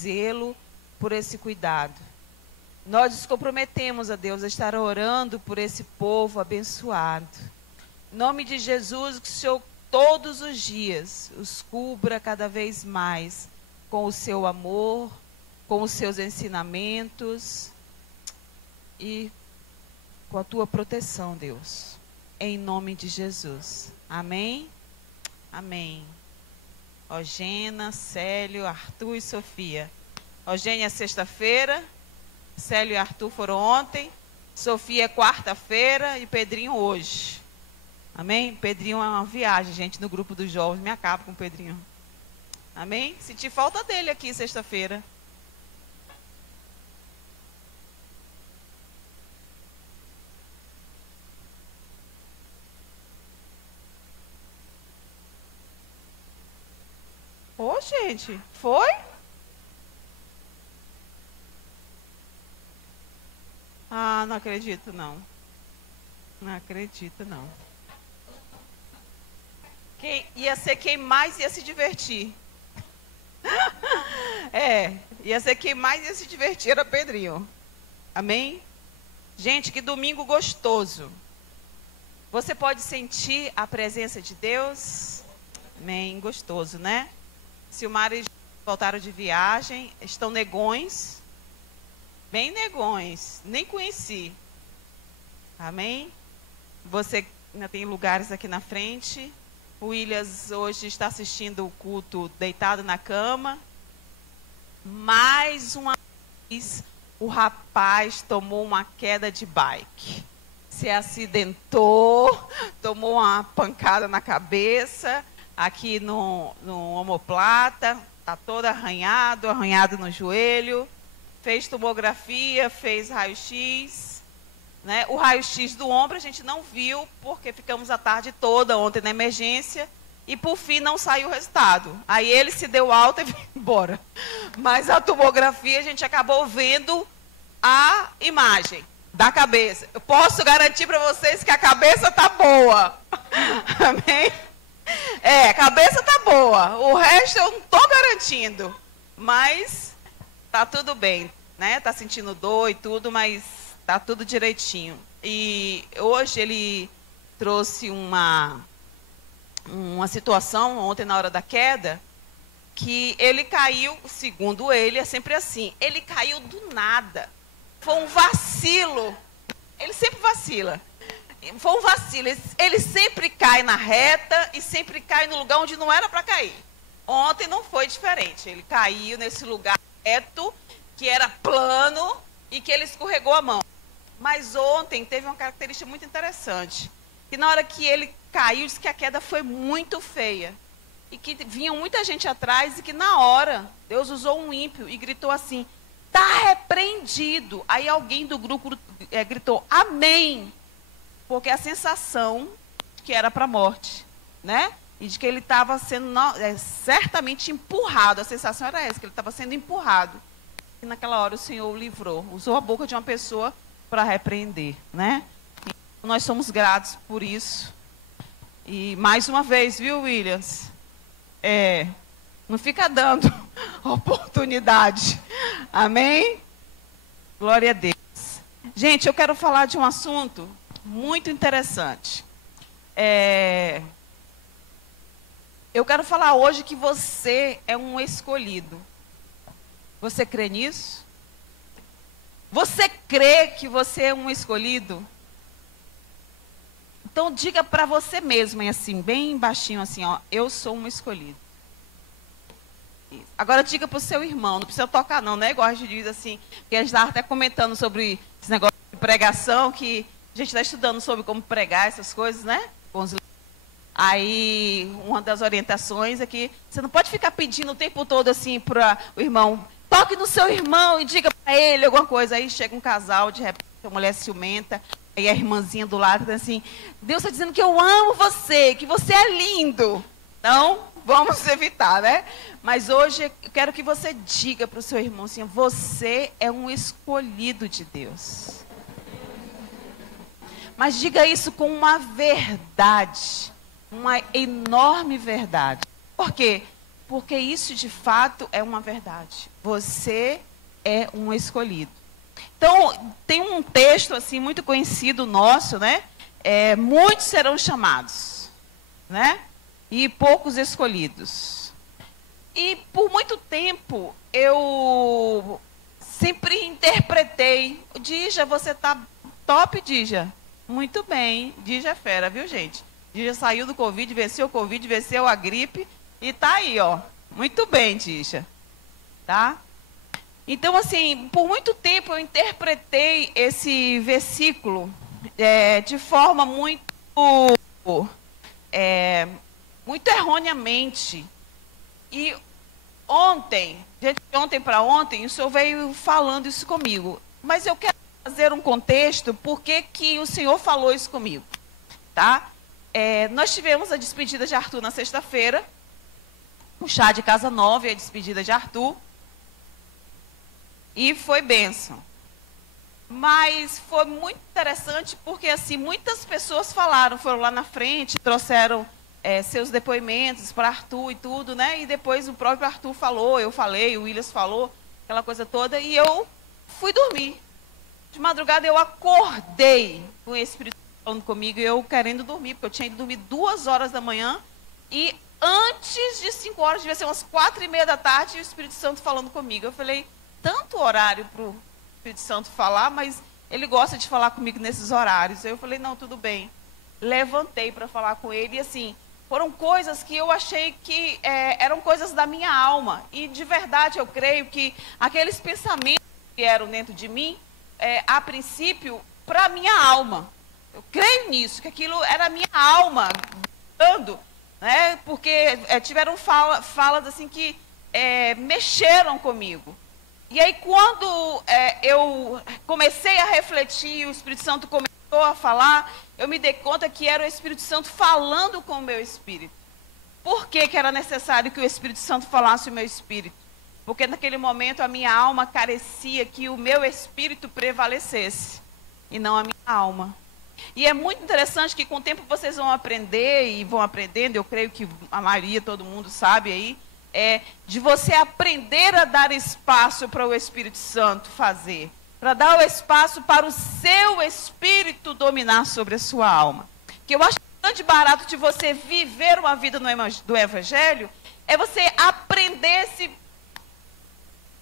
zelo, por esse cuidado. Nós nos comprometemos, a Deus, a estar orando por esse povo abençoado. Em nome de Jesus, que o Senhor todos os dias os cubra cada vez mais com o seu amor, com os seus ensinamentos e com a tua proteção, Deus. Em nome de Jesus. Amém? Amém. Ogena, Célio, Arthur e Sofia. Ogênia é sexta-feira, Célio e Arthur foram ontem, Sofia é quarta-feira e Pedrinho hoje. Amém? Pedrinho é uma viagem, gente, no grupo dos jovens. Me acabo com o Pedrinho. Amém? Senti falta dele aqui sexta-feira. Ô, gente, foi? Ah, não acredito, não. Não acredito, não. Ia ser quem mais ia se divertir. Ia ser quem mais ia se divertir, era Pedrinho. Amém? Gente, que domingo gostoso. Você pode sentir a presença de Deus? Amém, gostoso, né? Silmar e voltaram de viagem, estão negões. Bem negões, nem conheci. Amém? Você ainda tem lugares aqui na frente. O Williams hoje está assistindo o culto deitado na cama. Mais uma vez, o rapaz tomou uma queda de bike. Se acidentou, tomou uma pancada na cabeça, aqui no omoplata, está todo arranhado no joelho. Fez tomografia, fez raio-x. Né? O raio-x do ombro a gente não viu, porque ficamos a tarde toda ontem na emergência, e por fim não saiu o resultado. Aí ele se deu alta e veio embora. Mas a tomografia a gente acabou vendo a imagem da cabeça. Eu posso garantir para vocês que a cabeça está boa. Amém? A cabeça está boa. O resto eu não estou garantindo. Mas tá tudo bem, né? Tá sentindo dor e tudo, mas tá tudo direitinho. E hoje ele trouxe uma situação, ontem na hora da queda, que ele caiu, segundo ele, é sempre assim, ele caiu do nada. Foi um vacilo. Ele sempre vacila. Foi um vacilo. Ele sempre cai na reta e sempre cai no lugar onde não era para cair. Ontem não foi diferente. Ele caiu nesse lugar reto, que era plano, e que ele escorregou a mão. Mas ontem teve uma característica muito interessante, que na hora que ele caiu, disse que a queda foi muito feia, e que vinha muita gente atrás, e que na hora, Deus usou um ímpio e gritou assim, está repreendido. Aí alguém do grupo gritou, amém, porque a sensação que era para a morte, né? E de que ele estava sendo certamente empurrado. A sensação era essa, que ele estava sendo empurrado. E naquela hora o Senhor o livrou. Usou a boca de uma pessoa para repreender, né? E nós somos gratos por isso. E mais uma vez, viu, Williams? Não fica dando oportunidade. Amém? Glória a Deus. Gente, eu quero falar de um assunto muito interessante. Eu quero falar hoje que você é um escolhido. Você crê nisso? Você crê que você é um escolhido? Então diga para você mesmo, assim, bem baixinho assim, ó, eu sou um escolhido. Agora diga para o seu irmão, não precisa tocar não, né? Igual a gente diz assim, que a gente estava até comentando sobre esse negócio de pregação, que a gente está estudando sobre como pregar essas coisas, né? Aí, uma das orientações é que você não pode ficar pedindo o tempo todo assim para o irmão, toque no seu irmão e diga para ele alguma coisa. Aí chega um casal, de repente, a mulher ciumenta, aí a irmãzinha do lado diz assim, Deus está dizendo que eu amo você, que você é lindo. Então, vamos evitar, né? Mas hoje eu quero que você diga para o seu irmão assim, você é um escolhido de Deus. Mas diga isso com uma verdade, uma enorme verdade. Por quê? porque isso de fato é uma verdade. Você é um escolhido. Então, tem um texto assim muito conhecido nosso, né? Muitos serão chamados, né? E poucos escolhidos. E por muito tempo eu sempre interpretei, Dija, você tá top, Dija. Muito bem, Dija é fera, viu, gente? Dija saiu do Covid, venceu a gripe e tá aí, ó. Muito bem, Dija. Tá? Então, assim, por muito tempo eu interpretei esse versículo de forma muito erroneamente. E ontem, de ontem para ontem, o Senhor veio falando isso comigo. Mas eu quero fazer um contexto, por que o Senhor falou isso comigo. Tá? Nós tivemos a despedida de Arthur na sexta-feira, um chá de casa nova e a despedida de Arthur. E foi bênção. Mas foi muito interessante porque assim, muitas pessoas foram lá na frente, trouxeram seus depoimentos para Arthur e tudo, né? E depois o próprio Arthur falou, eu falei, o Williams falou, aquela coisa toda, e eu fui dormir. De madrugada eu acordei com o Espírito Santo falando comigo, e eu querendo dormir, porque eu tinha ido dormir 2 horas da manhã, e antes de 5 horas, devia ser umas 4:30 da tarde, e o Espírito Santo falando comigo. Eu falei, tanto horário para o Espírito Santo falar, mas ele gosta de falar comigo nesses horários. Eu falei, não, tudo bem. Levantei para falar com ele, e assim, foram coisas que eu achei que eram coisas da minha alma. E de verdade eu creio que aqueles pensamentos que eram dentro de mim, a princípio, para a minha alma. Eu creio nisso, que aquilo era a minha alma dando, né? Porque tiveram falas assim que mexeram comigo. E aí quando eu comecei a refletir, o Espírito Santo começou a falar, eu me dei conta que era o Espírito Santo falando com o meu espírito. Por que era necessário que o Espírito Santo falasse o meu espírito? Porque naquele momento a minha alma carecia que o meu espírito prevalecesse, e não a minha alma. E é muito interessante que com o tempo vocês vão aprender, e vão aprendendo, eu creio que a maioria, todo mundo sabe aí, de você aprender a dar espaço para o Espírito Santo fazer, para dar o espaço para o seu espírito dominar sobre a sua alma. Que eu acho bastante barato de você viver uma vida do Evangelho, é você aprender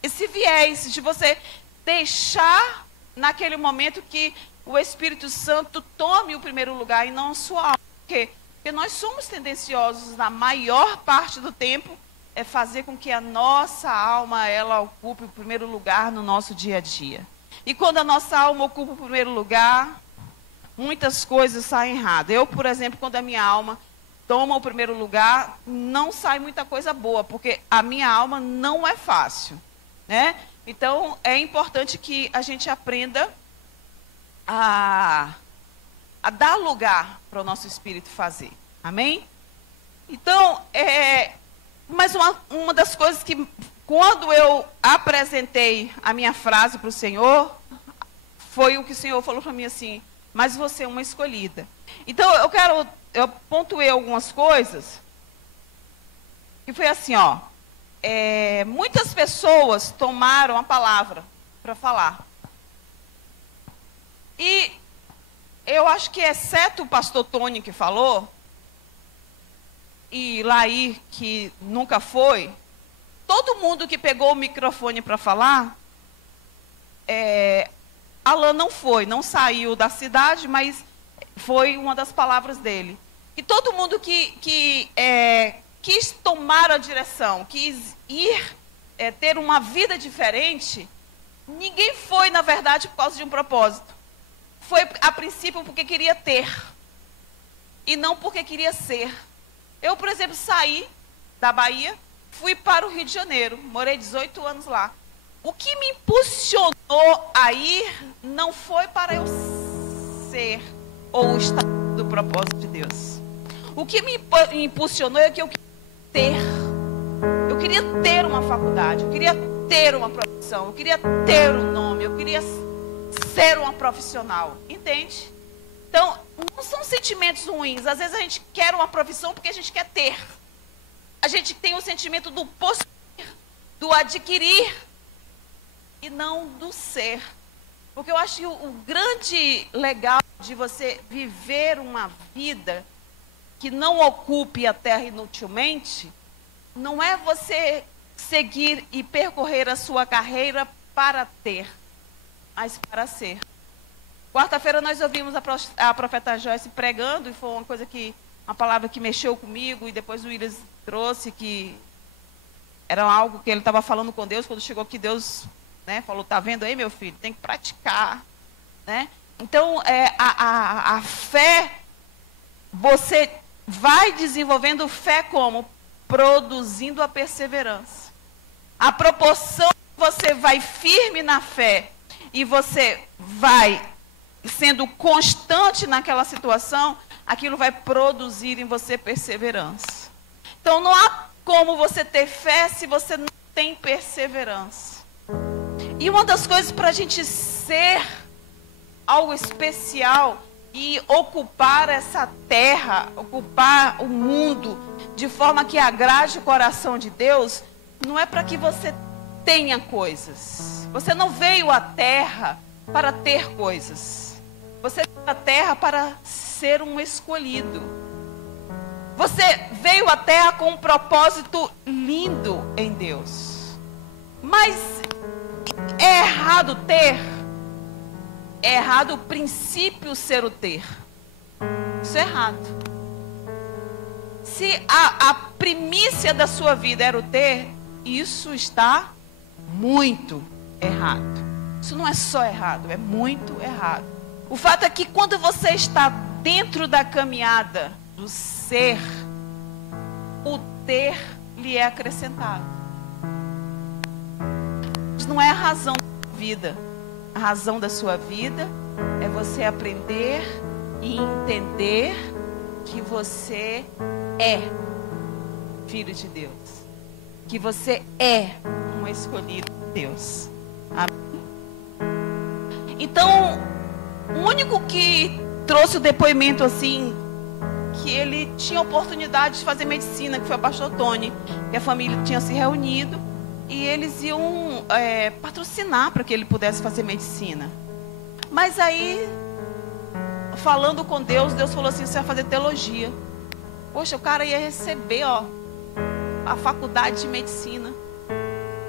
esse viés, de você deixar naquele momento que o Espírito Santo tome o primeiro lugar e não a sua alma. Porque nós somos tendenciosos na maior parte do tempo fazer com que a nossa alma ela ocupe o primeiro lugar no nosso dia a dia. E quando a nossa alma ocupa o primeiro lugar, muitas coisas saem erradas. Eu, por exemplo, quando a minha alma toma o primeiro lugar, não sai muita coisa boa, porque a minha alma não é fácil, né? Então, é importante que a gente aprenda a dar lugar para o nosso espírito fazer. Amém? Então, mas uma das coisas que, quando eu apresentei a minha frase para o Senhor, foi o que o Senhor falou para mim assim, mas você é uma escolhida. Então, eu pontuei algumas coisas, e foi assim, ó, muitas pessoas tomaram a palavra para falar. E eu acho que, exceto o pastor Tony que falou, e Laí, que nunca foi, todo mundo que pegou o microfone para falar, Alan não saiu da cidade, mas foi uma das palavras dele. E todo mundo que quis tomar a direção, quis ir ter uma vida diferente, ninguém foi, na verdade, por causa de um propósito. Foi, a princípio, porque queria ter, e não porque queria ser. Eu, por exemplo, saí da Bahia, fui para o Rio de Janeiro, morei 18 anos lá. O que me impulsionou a ir não foi para eu ser ou estar do propósito de Deus. O que me impulsionou é que eu queria ter. Eu queria ter uma faculdade, eu queria ter uma profissão, eu queria ter um nome, eu queria ser uma profissional. Entende? Então, não são sentimentos ruins. Às vezes a gente quer uma profissão porque a gente quer ter. a gente tem o sentimento do possuir, do adquirir, e não do ser. Porque eu acho que o grande legal de você viver uma vida que não ocupe a terra inutilmente, não é você seguir e percorrer a sua carreira para ter, mas para ser. Quarta-feira nós ouvimos a profeta Joyce pregando, e foi uma palavra que mexeu comigo, e depois o Willis trouxe, que era algo que ele estava falando com Deus, quando chegou aqui Deus, né, falou, tá vendo aí, meu filho, tem que praticar, né? Então, a fé, você vai desenvolvendo fé como? Produzindo a perseverança. A proporção que você vai firme na fé e você vai sendo constante naquela situação, aquilo vai produzir em você perseverança. Então, não há como você ter fé se você não tem perseverança. E uma das coisas para a gente ser algo especial e ocupar essa terra, ocupar o mundo, de forma que agrade o coração de Deus, não é para que você tenha coisas. Você não veio à terra para ter coisas. Você veio à terra para ser um escolhido. Você veio à terra com um propósito lindo em Deus. Mas é errado ter? É errado o princípio ser o ter. Isso é errado. Se a primícia da sua vida era o ter, isso está muito errado. Isso não é só errado, é muito errado. O fato é que quando você está dentro da caminhada do ser, o ter lhe é acrescentado. Isso não é a razão da vida. A razão da sua vida é você aprender e entender que você é filho de Deus. Que você é um escolhido de Deus. Amém? Então, o único que trouxe o depoimento assim, que ele tinha oportunidade de fazer medicina, que foi o pastor Tony, que a família tinha se reunido e eles iam patrocinar para que ele pudesse fazer medicina. Mas aí, falando com Deus, Deus falou assim, você vai fazer teologia. Poxa, o cara ia receber, a faculdade de medicina.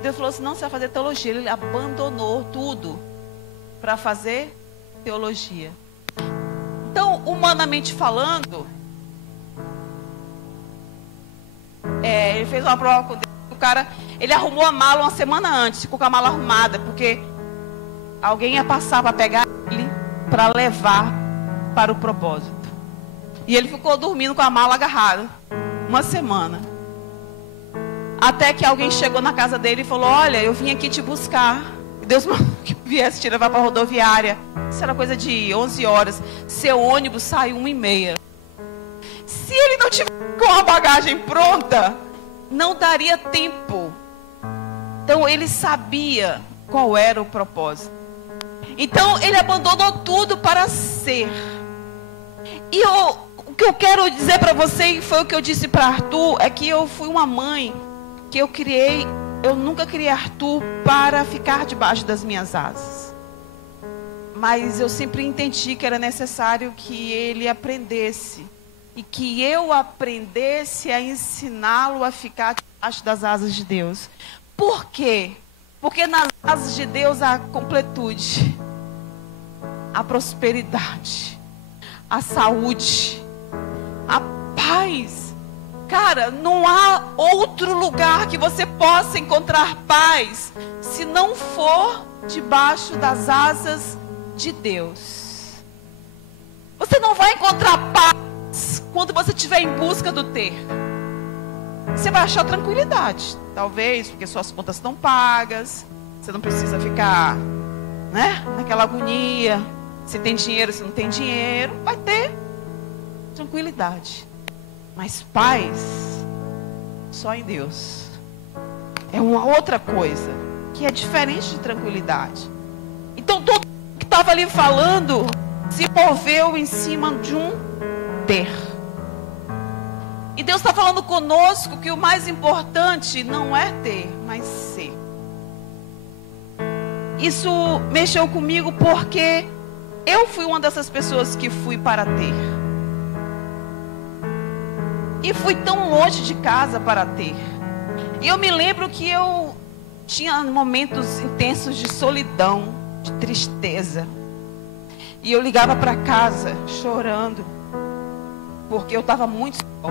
Deus falou assim, não, você vai fazer teologia. Ele abandonou tudo para fazer teologia. Então, humanamente falando, ele fez uma prova com Deus. O cara, ele arrumou a mala uma semana antes, ficou com a mala arrumada, porque alguém ia passar para pegar ele, para levar para o propósito. E ele ficou dormindo com a mala agarrada, uma semana. Até que alguém chegou na casa dele e falou, olha, eu vim aqui te buscar. Deus mandou que eu viesse te levar para a rodoviária. Isso era coisa de 11 horas. Seu ônibus saiu 1h30. Se ele não tivesse com a bagagem pronta, não daria tempo. Então ele sabia qual era o propósito. Então ele abandonou tudo para ser. E o que eu quero dizer para você, e foi o que eu disse para Arthur, é que eu fui uma mãe que eu nunca criei Arthur para ficar debaixo das minhas asas. Mas eu sempre entendi que era necessário que ele aprendesse. E que eu aprendesse a ensiná-lo a ficar debaixo das asas de Deus. Por quê? Porque nas asas de Deus há completude, a prosperidade, a saúde, a paz. Cara, não há outro lugar que você possa encontrar paz se não for debaixo das asas de Deus. Você não vai encontrar paz quando você estiver em busca do ter. Você vai achar tranquilidade, talvez, porque suas contas estão pagas, você não precisa ficar, né, naquela agonia, se tem dinheiro, se não tem dinheiro, vai ter tranquilidade. Mas paz, só em Deus. É uma outra coisa, que é diferente de tranquilidade. Então, todo mundo que estava ali falando, se moveu em cima de um ter. E Deus está falando conosco que o mais importante não é ter, mas ser. Isso mexeu comigo porque eu fui uma dessas pessoas que fui para ter. E fui tão longe de casa para ter. E eu me lembro que eu tinha momentos intensos de solidão, de tristeza. E eu ligava para casa chorando, porque eu estava muito só.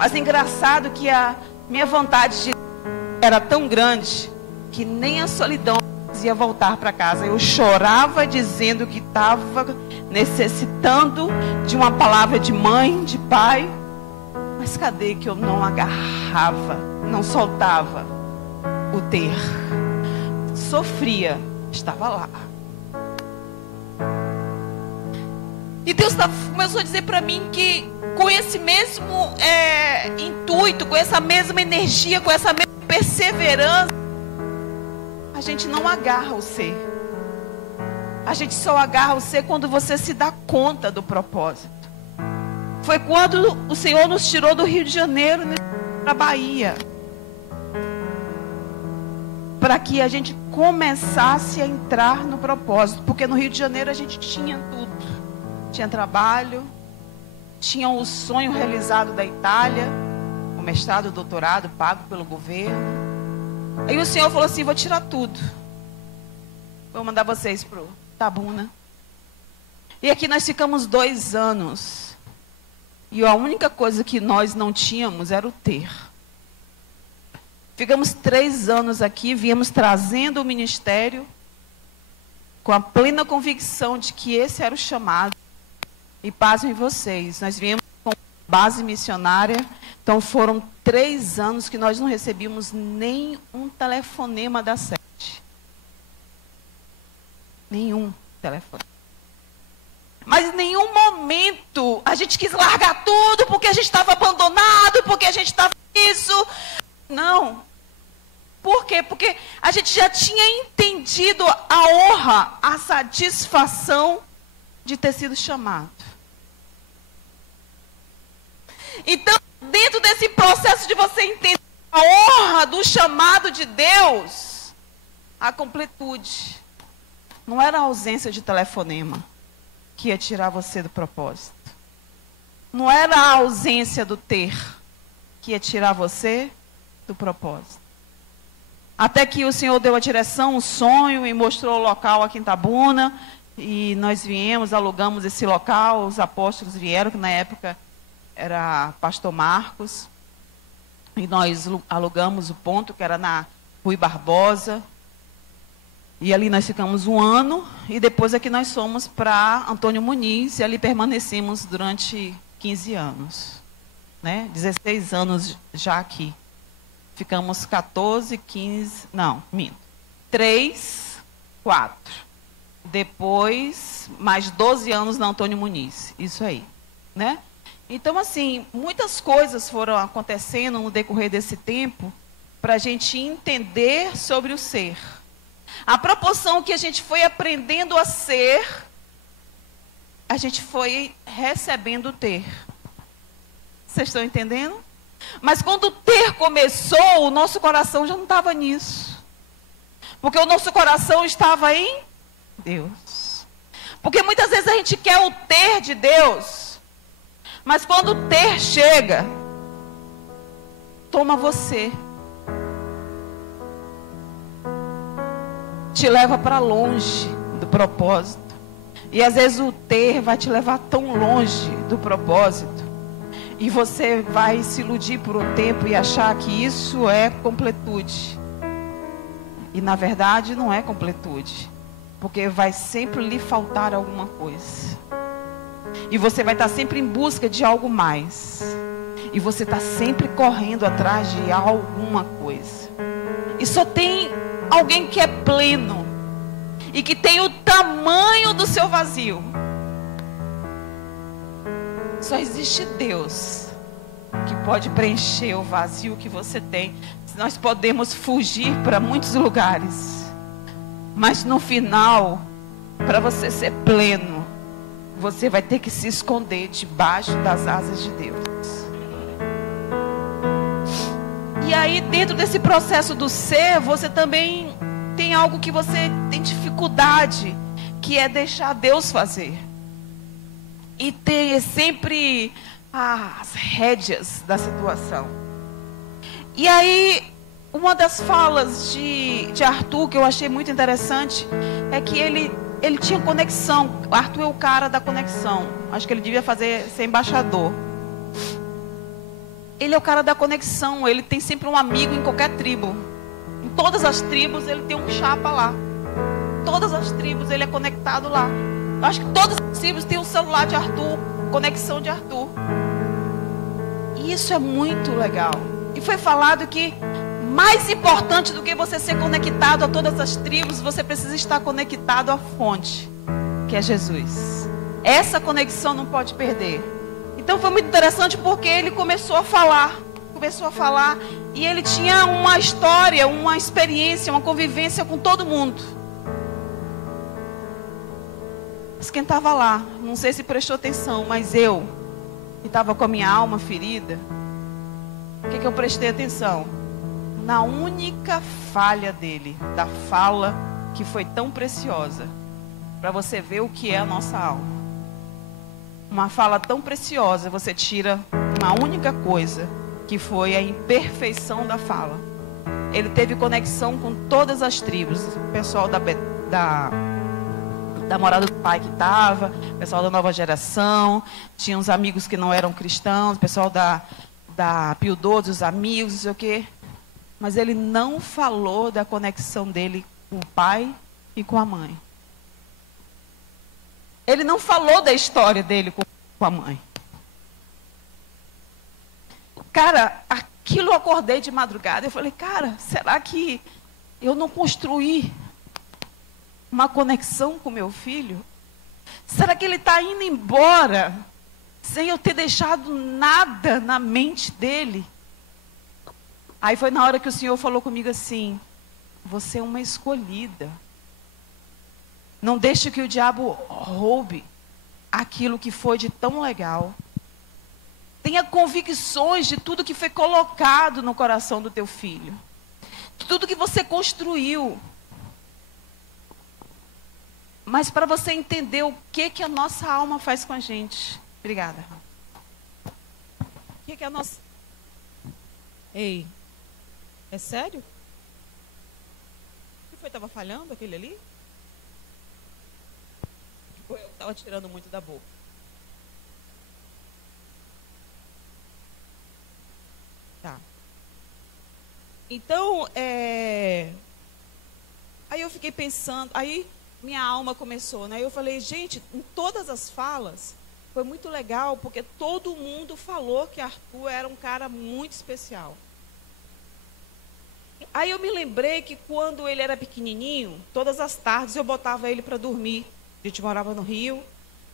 Mas é engraçado que a minha vontade de era tão grande que nem a solidão fazia voltar para casa. Eu chorava dizendo que estava necessitando de uma palavra de mãe, de pai. Mas cadê que eu não agarrava, não soltava o ter? Sofria, estava lá. E Deus começou a dizer para mim que com esse mesmo intuito, com essa mesma energia, com essa mesma perseverança, a gente não agarra o ser. A gente só agarra o ser quando você se dá conta do propósito. Foi quando o Senhor nos tirou do Rio de Janeiro para a Bahia, para que a gente começasse a entrar no propósito. Porque no Rio de Janeiro a gente tinha tudo. Tinha trabalho, tinha o sonho realizado da Itália, o mestrado, o doutorado pago pelo governo. Aí o Senhor falou assim: vou tirar tudo, vou mandar vocês para o Itabuna. E aqui nós ficamos 2 anos. E a única coisa que nós não tínhamos era o ter. Ficamos 3 anos aqui, viemos trazendo o ministério com a plena convicção de que esse era o chamado. E pasmem vocês, nós viemos com base missionária. Então foram 3 anos que nós não recebíamos nem um telefonema da sede. Nenhum telefone. Mas em nenhum momento a gente quis largar tudo porque a gente estava abandonado, porque a gente estava isso. Não. Por quê? Porque a gente já tinha entendido a honra, a satisfação de ter sido chamado. Então, dentro desse processo de você entender a honra do chamado de Deus, a completude. Não era a ausência de telefonema que ia tirar você do propósito. Não era a ausência do ter que ia tirar você do propósito. Até que o Senhor deu a direção, o sonho e mostrou o local aqui em Itabuna. E nós viemos, alugamos esse local, os apóstolos vieram, que na época era pastor Marcos. E nós alugamos o ponto, que era na Rui Barbosa. E ali nós ficamos 1 ano, e depois aqui nós fomos para Antônio Muniz, e ali permanecemos durante 15 anos. Né? 16 anos já aqui. Ficamos 14, 15, não, minto. 3, 4. Depois, mais 12 anos na Antônio Muniz. Isso aí. Né? Então, assim, muitas coisas foram acontecendo no decorrer desse tempo para a gente entender sobre o ser. A proporção que a gente foi aprendendo a ser, a gente foi recebendo o ter. Vocês estão entendendo? Mas quando o ter começou, o nosso coração já não estava nisso. Porque o nosso coração estava em Deus. Porque muitas vezes a gente quer o ter de Deus, mas quando o ter chega, toma você. Te leva para longe do propósito. E às vezes o ter vai te levar tão longe do propósito. E você vai se iludir por um tempo e achar que isso é completude. E na verdade não é completude. Porque vai sempre lhe faltar alguma coisa. E você vai estar sempre em busca de algo mais. E você está sempre correndo atrás de alguma coisa. E só tem alguém que é pleno. E que tem o tamanho do seu vazio. Só existe Deus que pode preencher o vazio que você tem. Nós podemos fugir para muitos lugares, mas no final, para você ser pleno, você vai ter que se esconder debaixo das asas de Deus. E aí, dentro desse processo do ser, você também tem algo que você tem dificuldade, que é deixar Deus fazer. E ter sempre as rédeas da situação. E aí, uma das falas de Arthur, que eu achei muito interessante, é que ele tinha conexão. Arthur é o cara da conexão. Acho que ele devia ser embaixador. Ele é o cara da conexão. Ele tem sempre um amigo em qualquer tribo. Em todas as tribos ele tem um chapa lá. Todas as tribos ele é conectado lá. Eu acho que todas as tribos têm um celular de Arthur, conexão de Arthur. E isso é muito legal. E foi falado que mais importante do que você ser conectado a todas as tribos, você precisa estar conectado à fonte, que é Jesus. Essa conexão não pode perder. Então foi muito interessante porque ele começou a falar, e ele tinha uma história, uma experiência, uma convivência com todo mundo. Mas quem estava lá, não sei se prestou atenção, mas eu, que estava com a minha alma ferida, o que eu prestei atenção? Na única falha dele, da fala que foi tão preciosa, para você ver o que é a nossa alma. Uma fala tão preciosa, você tira uma única coisa, que foi a imperfeição da fala. Ele teve conexão com todas as tribos, o pessoal da morada do pai que estava, o pessoal da nova geração, tinha uns amigos que não eram cristãos, o pessoal da Pio 12, os amigos, não sei o quê. Mas ele não falou da conexão dele com o pai e com a mãe. Ele não falou da história dele com a mãe. Cara, aquilo eu acordei de madrugada. Eu falei, cara, será que eu não construí uma conexão com meu filho? Será que ele está indo embora sem eu ter deixado nada na mente dele? Aí foi na hora que o Senhor falou comigo assim: você é uma escolhida. Não deixe que o diabo roube aquilo que foi de tão legal. Tenha convicções de tudo que foi colocado no coração do teu filho. De tudo que você construiu. Mas para você entender o que a nossa alma faz com a gente. Obrigada. O que a nossa... Ei, é sério? O que foi? Estava falhando aquele ali? Ou eu estava tirando muito da boca? Tá. Então, aí eu fiquei pensando, aí minha alma começou, né? Eu falei, gente, em todas as falas, foi muito legal, porque todo mundo falou que Arthur era um cara muito especial. Aí eu me lembrei que quando ele era pequenininho, todas as tardes eu botava ele para dormir. A gente morava no Rio,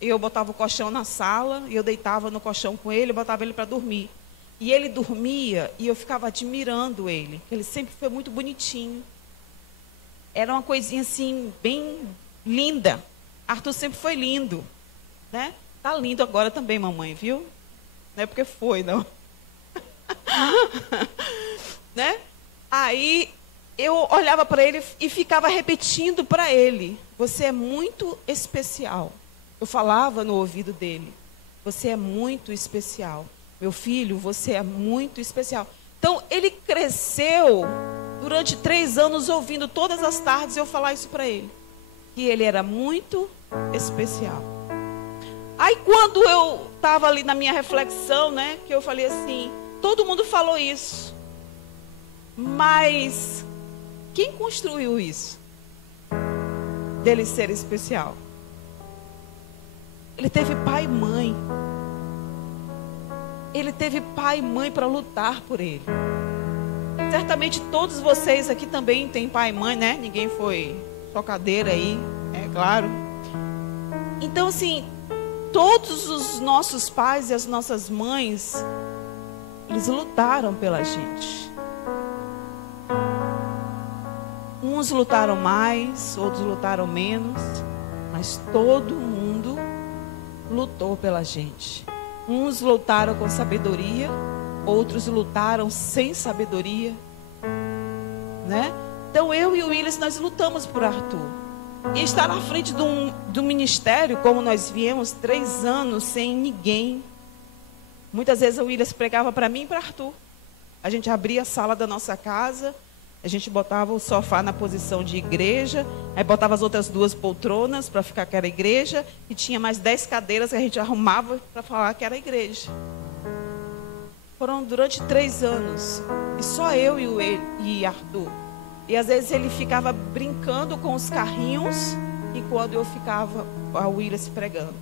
eu botava o colchão na sala, e eu deitava no colchão com ele, botava ele para dormir. E ele dormia, e eu ficava admirando ele. Ele sempre foi muito bonitinho. Era uma coisinha assim, bem linda. Arthur sempre foi lindo, né? Tá lindo agora também, mamãe, viu? Não é porque foi, não. Né? Aí eu olhava para ele e ficava repetindo para ele: você é muito especial. Eu falava no ouvido dele: você é muito especial. Meu filho, você é muito especial. Então, ele cresceu durante 3 anos ouvindo todas as tardes eu falar isso para ele. Que ele era muito especial. Aí, quando eu estava ali na minha reflexão, né, que eu falei assim, todo mundo falou isso. Mas quem construiu isso? Dele ser especial. Ele teve pai e mãe. Ele teve pai e mãe para lutar por ele. Certamente todos vocês aqui também têm pai e mãe, né? Ninguém foi chocadeira aí, é claro. Então, assim, todos os nossos pais e as nossas mães, eles lutaram pela gente. Uns lutaram mais, outros lutaram menos, mas todo mundo lutou pela gente. Uns lutaram com sabedoria, outros lutaram sem sabedoria, né? Então eu e o Willis, nós lutamos por Arthur. E estar na frente do ministério, como nós viemos, 3 anos sem ninguém. Muitas vezes o Willis pregava para mim e para Arthur. A gente abria a sala da nossa casa, a gente botava o sofá na posição de igreja, aí botava as outras 2 poltronas para ficar que era igreja, e tinha mais 10 cadeiras que a gente arrumava para falar que era igreja. Foram durante 3 anos, e só eu e Arthur. E às vezes ele ficava brincando com os carrinhos, enquanto eu ficava, a Willis pregando.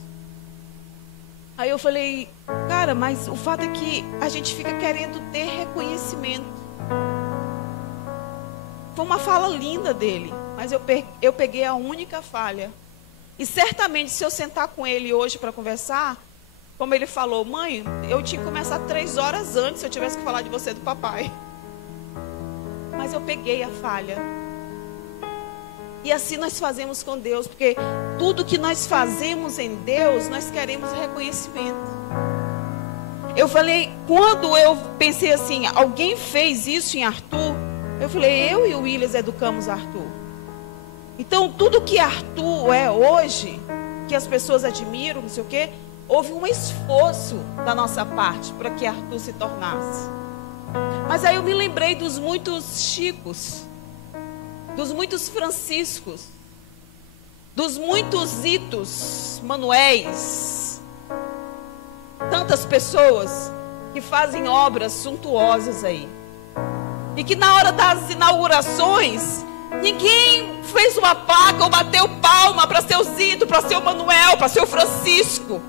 Aí eu falei, cara, mas o fato é que a gente fica querendo ter reconhecimento. Foi uma fala linda dele, mas eu peguei a única falha. E certamente, se eu sentar com ele hoje para conversar, como ele falou, mãe, eu tinha que começar 3 horas antes se eu tivesse que falar de você do papai. Mas eu peguei a falha. E assim nós fazemos com Deus, porque tudo que nós fazemos em Deus, nós queremos reconhecimento. Eu falei, quando eu pensei assim, alguém fez isso em Arthur, eu falei, eu e o Willis educamos Arthur. Então, tudo que Arthur é hoje, que as pessoas admiram, não sei o quê, houve um esforço da nossa parte para que Arthur se tornasse. Mas aí eu me lembrei dos muitos Chicos, dos muitos Franciscos, dos muitos Itos, Manuéis, tantas pessoas que fazem obras suntuosas aí. E que na hora das inaugurações, ninguém fez uma placa ou bateu palma para seu Zito, para seu Manuel, para seu Francisco,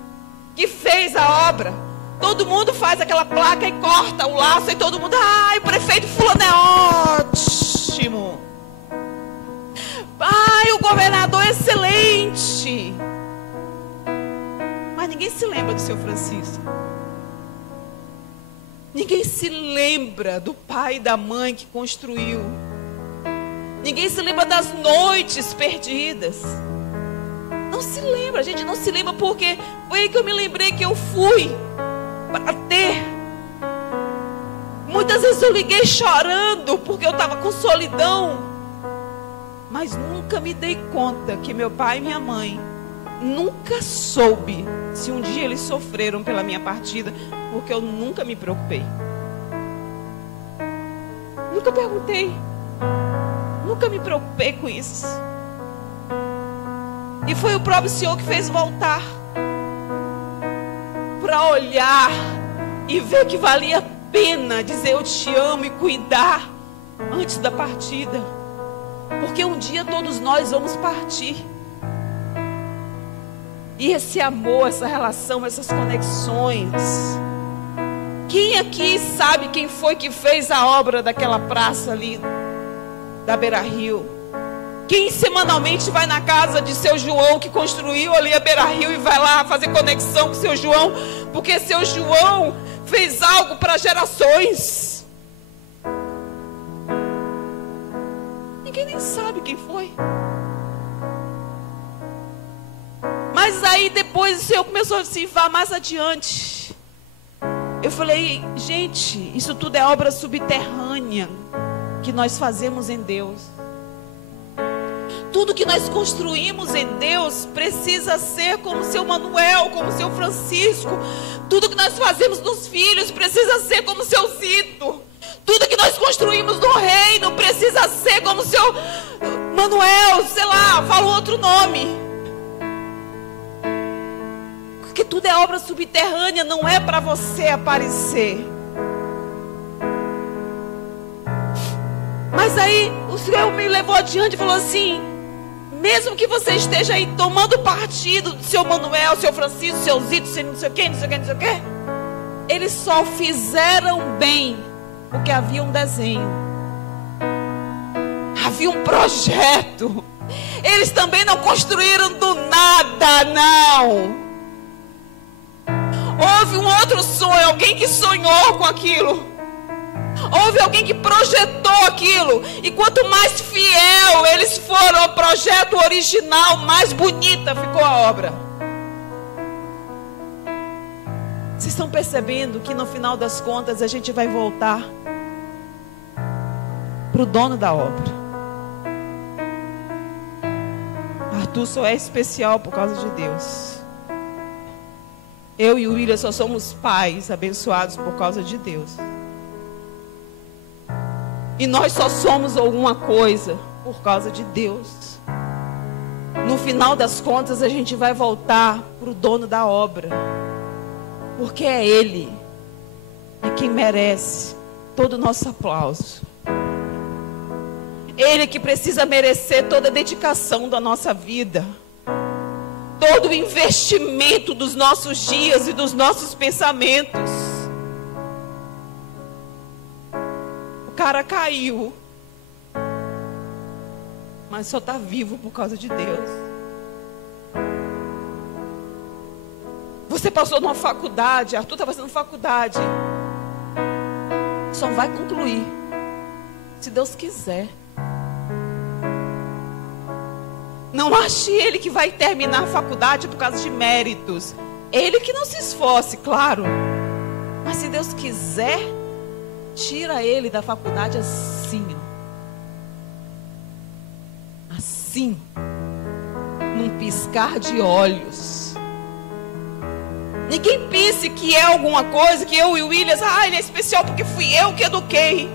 que fez a obra. Todo mundo faz aquela placa e corta o laço e todo mundo, ai, o prefeito fulano é ótimo. Ai, o governador é excelente. Mas ninguém se lembra do seu Francisco. Ninguém se lembra do pai e da mãe que construiu. Ninguém se lembra das noites perdidas. Não se lembra, a gente não se lembra porque foi aí que eu me lembrei que eu fui para ter. Muitas vezes eu liguei chorando porque eu estava com solidão. Mas nunca me dei conta que meu pai e minha mãe nunca soube se um dia eles sofreram pela minha partida, porque eu nunca me preocupei. Nunca perguntei. Nunca me preocupei com isso. E foi o próprio Senhor que fez voltar para olhar e ver que valia a pena dizer eu te amo e cuidar antes da partida. Porque um dia todos nós vamos partir. E esse amor, essa relação, essas conexões. Quem aqui sabe quem foi que fez a obra daquela praça ali da Beira Rio? Quem semanalmente vai na casa de seu João que construiu ali a Beira Rio e vai lá fazer conexão com seu João? Porque seu João fez algo para gerações. Ninguém nem sabe quem foi. Mas aí depois o Senhor começou a se vá mais adiante. Eu falei, gente, isso tudo é obra subterrânea que nós fazemos em Deus. Tudo que nós construímos em Deus precisa ser como seu Manuel, como seu Francisco. Tudo que nós fazemos nos filhos precisa ser como seu Zito. Tudo que nós construímos no reino precisa ser como seu Manuel, sei lá, fala outro nome. Porque tudo é obra subterrânea, não é para você aparecer. Mas aí o Senhor me levou adiante e falou assim, mesmo que você esteja aí tomando partido do seu Manuel, seu Francisco, seu Zito, seu não sei o que, não sei o que, não sei o que, eles só fizeram bem porque havia um desenho, havia um projeto. Eles também não construíram do nada, não. Houve um outro sonho, alguém que sonhou com aquilo. Houve alguém que projetou aquilo. E quanto mais fiel eles foram ao projeto original, mais bonita ficou a obra. Você estão percebendo que no final das contas a gente vai voltar para o dono da obra? Arthur só é especial por causa de Deus. Eu e o William só somos pais abençoados por causa de Deus. E nós só somos alguma coisa por causa de Deus. No final das contas a gente vai voltar para o dono da obra. Porque é Ele, é quem merece todo o nosso aplauso. Ele que precisa merecer toda a dedicação da nossa vida, todo o investimento dos nossos dias e dos nossos pensamentos. O cara caiu, mas só está vivo por causa de Deus. Você passou numa faculdade, Arthur está fazendo faculdade, só vai concluir se Deus quiser. Não ache ele que vai terminar a faculdade por causa de méritos. Ele que não se esforce, claro. Mas se Deus quiser, tira ele da faculdade assim, ó. Assim. Num piscar de olhos. Ninguém pense que é alguma coisa, que eu e o Williams, ele é especial porque fui eu que eduquei.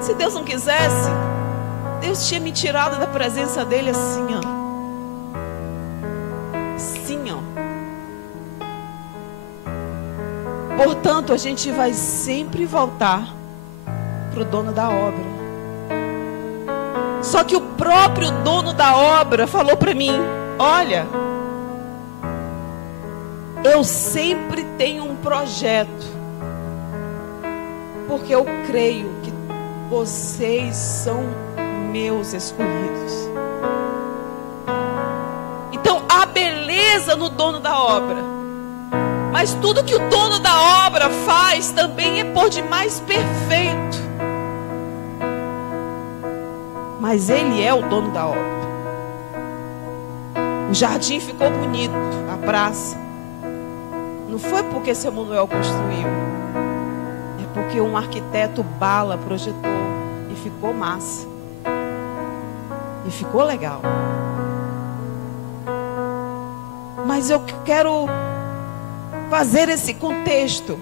Se Deus não quisesse, Deus tinha me tirado da presença dele assim, ó. Assim, ó. Portanto, a gente vai sempre voltar para o dono da obra. Só que o próprio dono da obra falou para mim: olha, eu sempre tenho um projeto, porque eu creio que vocês são meus escolhidos. Então há beleza no dono da obra, mas tudo que o dono da obra faz também é por demais perfeito. Mas ele é o dono da obra. O jardim ficou bonito, a praça. Não foi porque seu Manuel construiu, é porque um arquiteto bala projetou e ficou massa. E ficou legal. Mas eu quero fazer esse contexto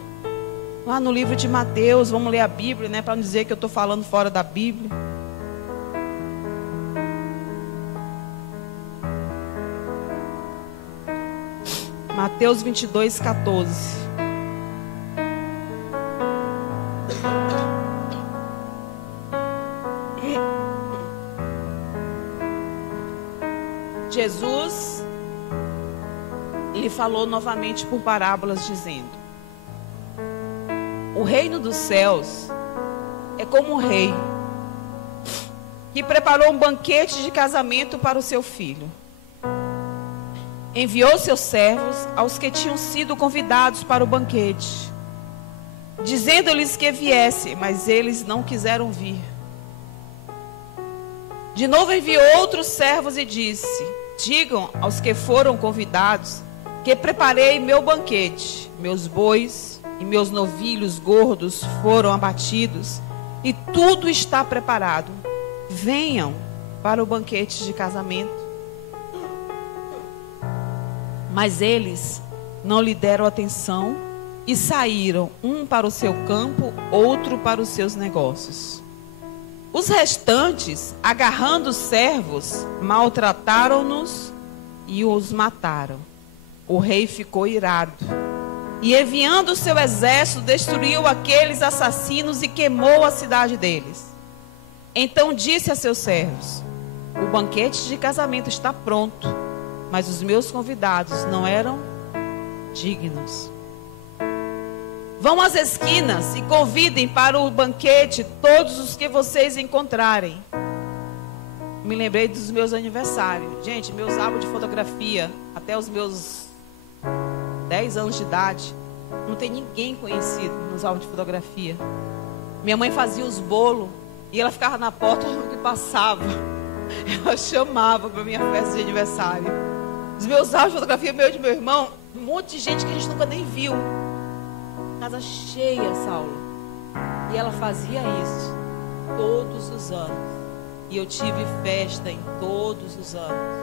lá no livro de Mateus. Vamos ler a Bíblia, né? Para não dizer que eu estou falando fora da Bíblia. Mateus 22, 14. Jesus lhe falou novamente por parábolas, dizendo: o reino dos céus é como um rei que preparou um banquete de casamento para o seu filho. Enviou seus servos aos que tinham sido convidados para o banquete, dizendo-lhes que viessem, mas eles não quiseram vir. De novo enviou outros servos e disse: digam aos que foram convidados que preparei meu banquete. Meus bois e meus novilhos gordos foram abatidos e tudo está preparado. Venham para o banquete de casamento. Mas eles não lhe deram atenção e saíram, um para o seu campo, outro para os seus negócios. Os restantes, agarrando os servos, maltrataram-nos e os mataram. O rei ficou irado e, enviando o seu exército, destruiu aqueles assassinos e queimou a cidade deles. Então disse a seus servos: o banquete de casamento está pronto, mas os meus convidados não eram dignos. Vão às esquinas e convidem para o banquete todos os que vocês encontrarem. Me lembrei dos meus aniversários. Gente, meus álbuns de fotografia, até os meus 10 anos de idade, não tem ninguém conhecido nos álbuns de fotografia. Minha mãe fazia os bolos e ela ficava na porta que passava. Ela chamava para minha festa de aniversário. Os meus álbuns de fotografia, meu e de meu irmão, Um monte de gente que a gente nunca nem viu. Casa cheia, Saulo. E ela fazia isso todos os anos. E eu tive festa em todos os anos.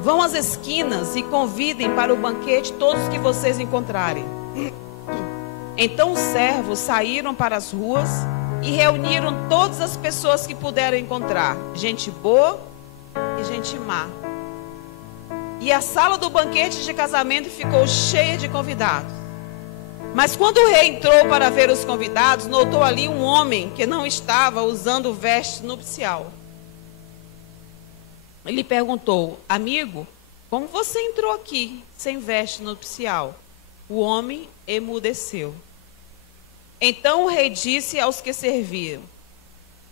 Vão às esquinas e convidem para o banquete todos que vocês encontrarem. Então os servos saíram para as ruas e reuniram todas as pessoas que puderam encontrar, gente boa e gente má. E a sala do banquete de casamento ficou cheia de convidados. Mas quando o rei entrou para ver os convidados, notou ali um homem que não estava usando veste nupcial. Ele perguntou: amigo, como você entrou aqui sem veste nupcial? O homem emudeceu. Então o rei disse aos que serviam: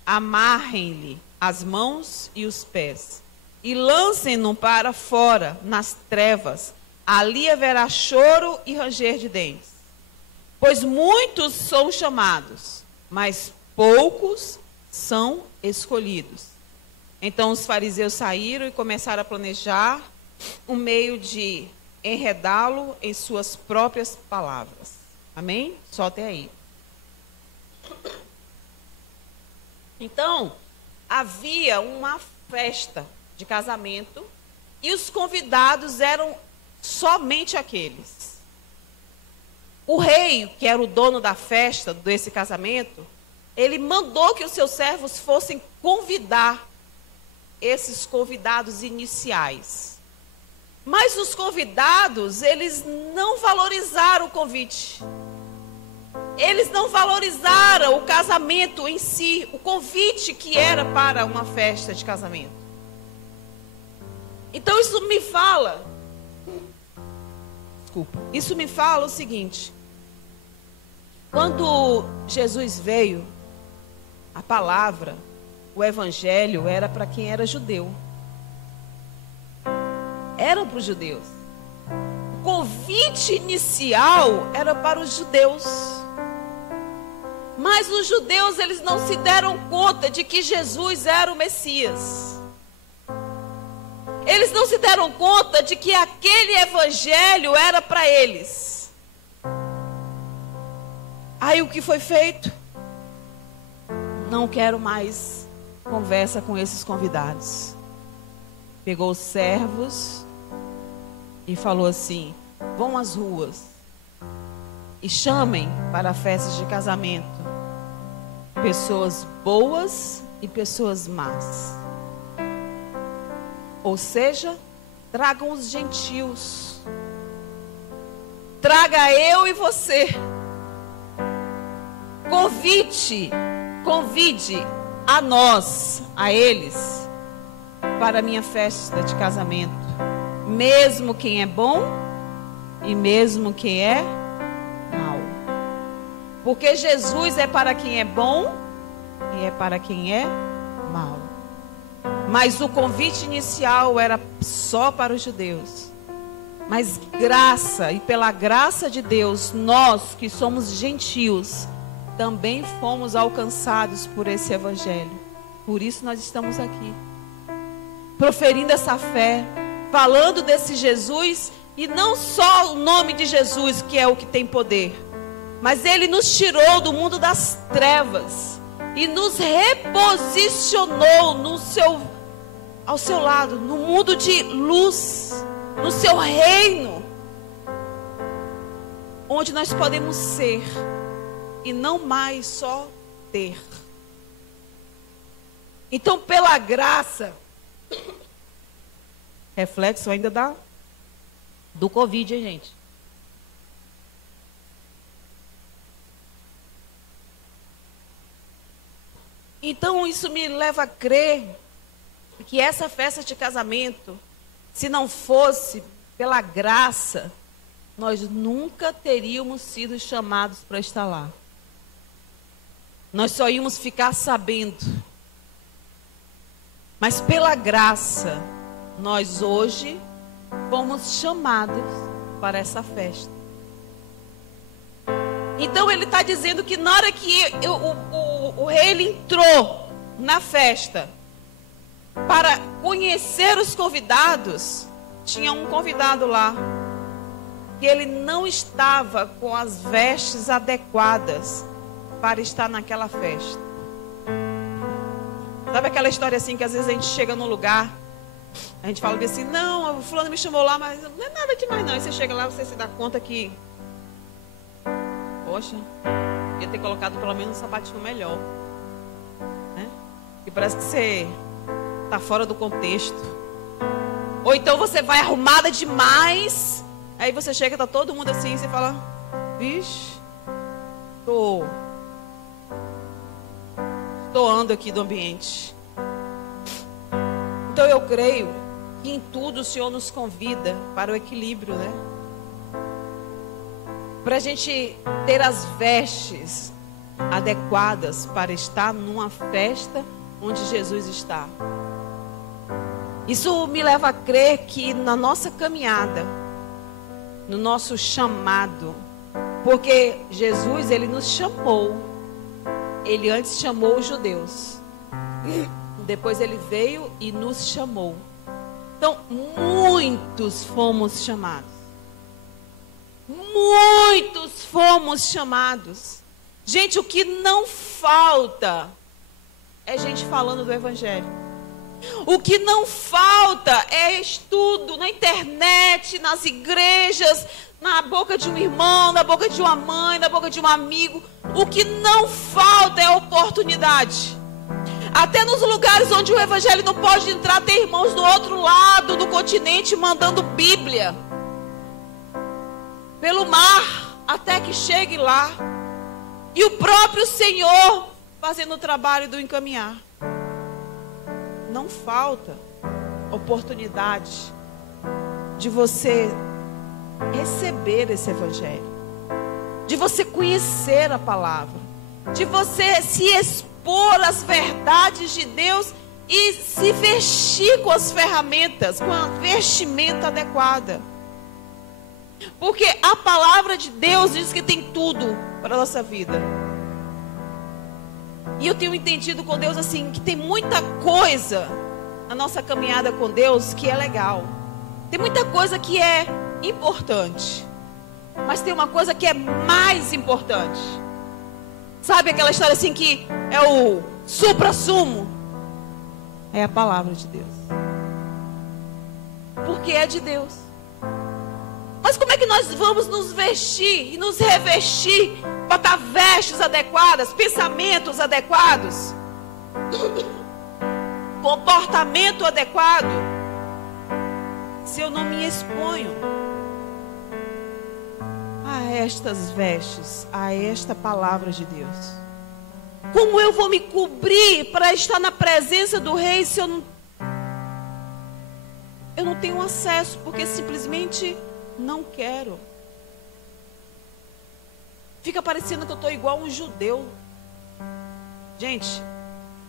amarrem-lhe as mãos e os pés e lancem-no para fora nas trevas. Ali haverá choro e ranger de dentes. Pois muitos são chamados, mas poucos são escolhidos. Então os fariseus saíram e começaram a planejar um meio de enredá-lo em suas próprias palavras. Amém? Só até aí. Então, havia uma festa de casamento e os convidados eram somente aqueles. O rei, que era o dono da festa desse casamento, ele mandou que os seus servos fossem convidar esses convidados iniciais. Mas os convidados, eles não valorizaram o convite. Eles não valorizaram o casamento em si, o convite que era para uma festa de casamento. Então isso me fala o seguinte: quando Jesus veio, a palavra, o evangelho era para quem era judeu. Era para os judeus. O convite inicial era para os judeus. Mas os judeus, eles não se deram conta de que Jesus era o Messias. Eles não se deram conta de que aquele evangelho era para eles. Aí o que foi feito? Não quero mais conversa com esses convidados. Pegou os servos e falou assim: vão às ruas e chamem para a festa de casamento pessoas boas e pessoas más. Ou seja, tragam os gentios. Traga eu e você. Convide a nós, a eles, para a minha festa de casamento. Mesmo quem é bom e mesmo quem é mau. Porque Jesus é para quem é bom e é para quem é mau. Mas o convite inicial era só para os judeus. Mas graça, e pela graça de Deus, nós que somos gentios, também fomos alcançados por esse evangelho. Por isso nós estamos aqui, proferindo essa fé, falando desse Jesus, e não só o nome de Jesus, que é o que tem poder, mas Ele nos tirou do mundo das trevas e nos reposicionou ao seu lado, no mundo de luz, no seu reino, onde nós podemos ser e não mais só ter. Então, pela graça, reflexo ainda do Covid, hein, gente? Então, isso me leva a crer que essa festa de casamento, se não fosse pela graça, nós nunca teríamos sido chamados para estar lá. Nós só íamos ficar sabendo. Mas pela graça, nós hoje fomos chamados para essa festa. Então ele está dizendo que na hora que o rei ele entrou na festa para conhecer os convidados, tinha um convidado lá, que ele não estava com as vestes adequadas para estar naquela festa. Sabe aquela história assim, que às vezes a gente chega num lugar, a gente fala assim, não, o fulano me chamou lá, mas não é nada demais não. E você chega lá, você se dá conta que, poxa, ia ter colocado pelo menos um sapatinho melhor, né? E parece que você está fora do contexto. Ou então você vai arrumada demais, aí você chega, tá todo mundo assim, e você fala, vixe, tô ando aqui do ambiente. Então eu creio que em tudo o Senhor nos convida para o equilíbrio, né? Para a gente ter as vestes adequadas para estar numa festa onde Jesus está. Isso me leva a crer que na nossa caminhada, no nosso chamado, porque Jesus, ele nos chamou. Ele antes chamou os judeus. Depois ele veio e nos chamou. Então, muitos fomos chamados. Muitos fomos chamados. Gente, o que não falta é gente falando do Evangelho. O que não falta é estudo na internet, nas igrejas, na boca de um irmão, na boca de uma mãe, na boca de um amigo. O que não falta é oportunidade. Até nos lugares onde o Evangelho não pode entrar, tem irmãos do outro lado do continente mandando Bíblia pelo mar, até que chegue lá. E o próprio Senhor fazendo o trabalho do encaminhar. Não falta oportunidade de você receber esse Evangelho, de você conhecer a palavra, de você se expor às verdades de Deus e se vestir com as ferramentas, com a vestimenta adequada. Porque a palavra de Deus diz que tem tudo para a nossa vida. E eu tenho entendido com Deus assim, que tem muita coisa na nossa caminhada com Deus que é legal. Tem muita coisa que é importante. Mas tem uma coisa que é mais importante. Sabe aquela história assim que é o supra-sumo? É a palavra de Deus. Porque é de Deus. Mas como é que nós vamos nos vestir e nos revestir, botar vestes adequadas, pensamentos adequados, comportamento adequado, se eu não me exponho a estas vestes, a esta palavra de Deus? Como eu vou me cobrir para estar na presença do Rei se eu não tenho acesso, porque simplesmente não quero? Fica parecendo que eu estou igual um judeu. Gente,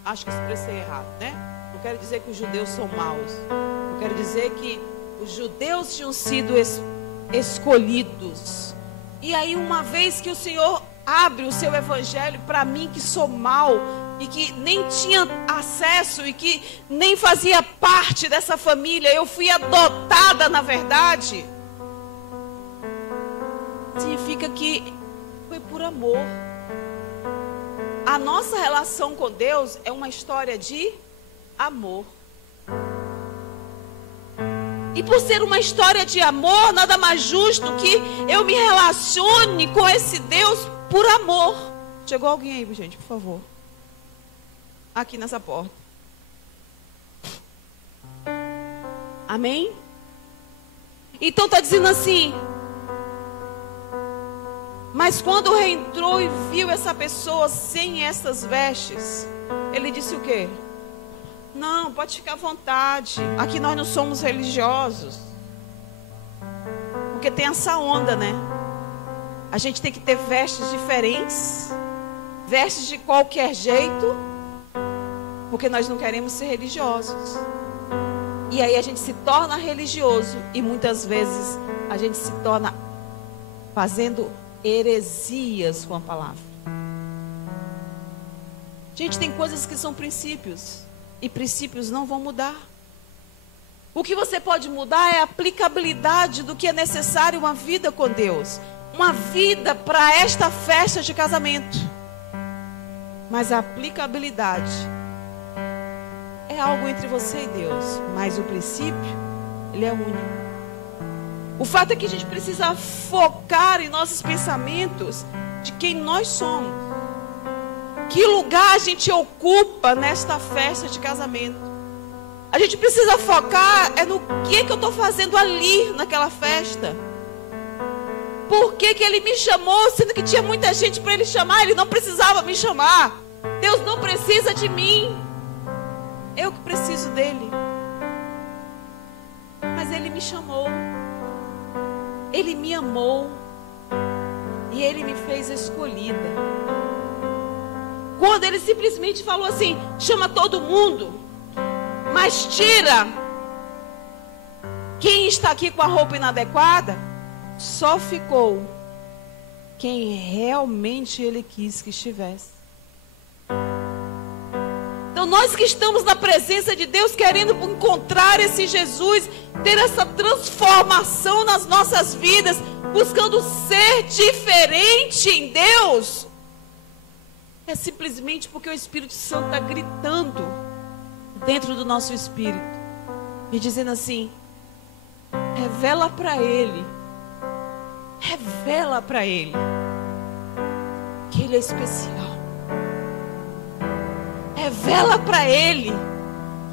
acho que expressei errado, né? Não quero dizer que os judeus são maus. Eu quero dizer que os judeus tinham sido escolhidos. E aí, uma vez que o Senhor abre o seu Evangelho para mim, que sou mau e que nem tinha acesso e que nem fazia parte dessa família, eu fui adotada na verdade, significa que foi por amor. A nossa relação com Deus é uma história de amor. E por ser uma história de amor, nada mais justo que eu me relacione com esse Deus por amor. Chegou alguém aí, gente, por favor? Aqui nessa porta. Amém? Então está dizendo assim. Mas quando o rei entrou e viu essa pessoa sem essas vestes, ele disse o quê? Não, pode ficar à vontade. Aqui nós não somos religiosos. Porque tem essa onda, né? A gente tem que ter vestes diferentes, vestes de qualquer jeito, porque nós não queremos ser religiosos. E aí a gente se torna religioso e muitas vezes a gente se torna fazendo heresias com a palavra. Gente, tem coisas que são princípios. E princípios não vão mudar. O que você pode mudar é a aplicabilidade do que é necessário uma vida com Deus. Uma vida para esta festa de casamento. Mas a aplicabilidade é algo entre você e Deus. Mas o princípio, ele é único. O fato é que a gente precisa focar em nossos pensamentos de quem nós somos. Que lugar a gente ocupa nesta festa de casamento. A gente precisa focar no que eu estou fazendo ali naquela festa. Por que ele me chamou, sendo que tinha muita gente para ele chamar? Ele não precisava me chamar. Deus não precisa de mim. Eu que preciso dele. Mas ele me chamou. Ele me amou. E ele me fez escolhida. Quando ele simplesmente falou assim: chama todo mundo, mas tira quem está aqui com a roupa inadequada, só ficou quem realmente ele quis que estivesse. Então nós que estamos na presença de Deus, querendo encontrar esse Jesus, ter essa transformação nas nossas vidas, buscando ser diferente em Deus, é simplesmente porque o Espírito Santo está gritando dentro do nosso espírito e dizendo assim: revela para ele que ele é especial. Revela para ele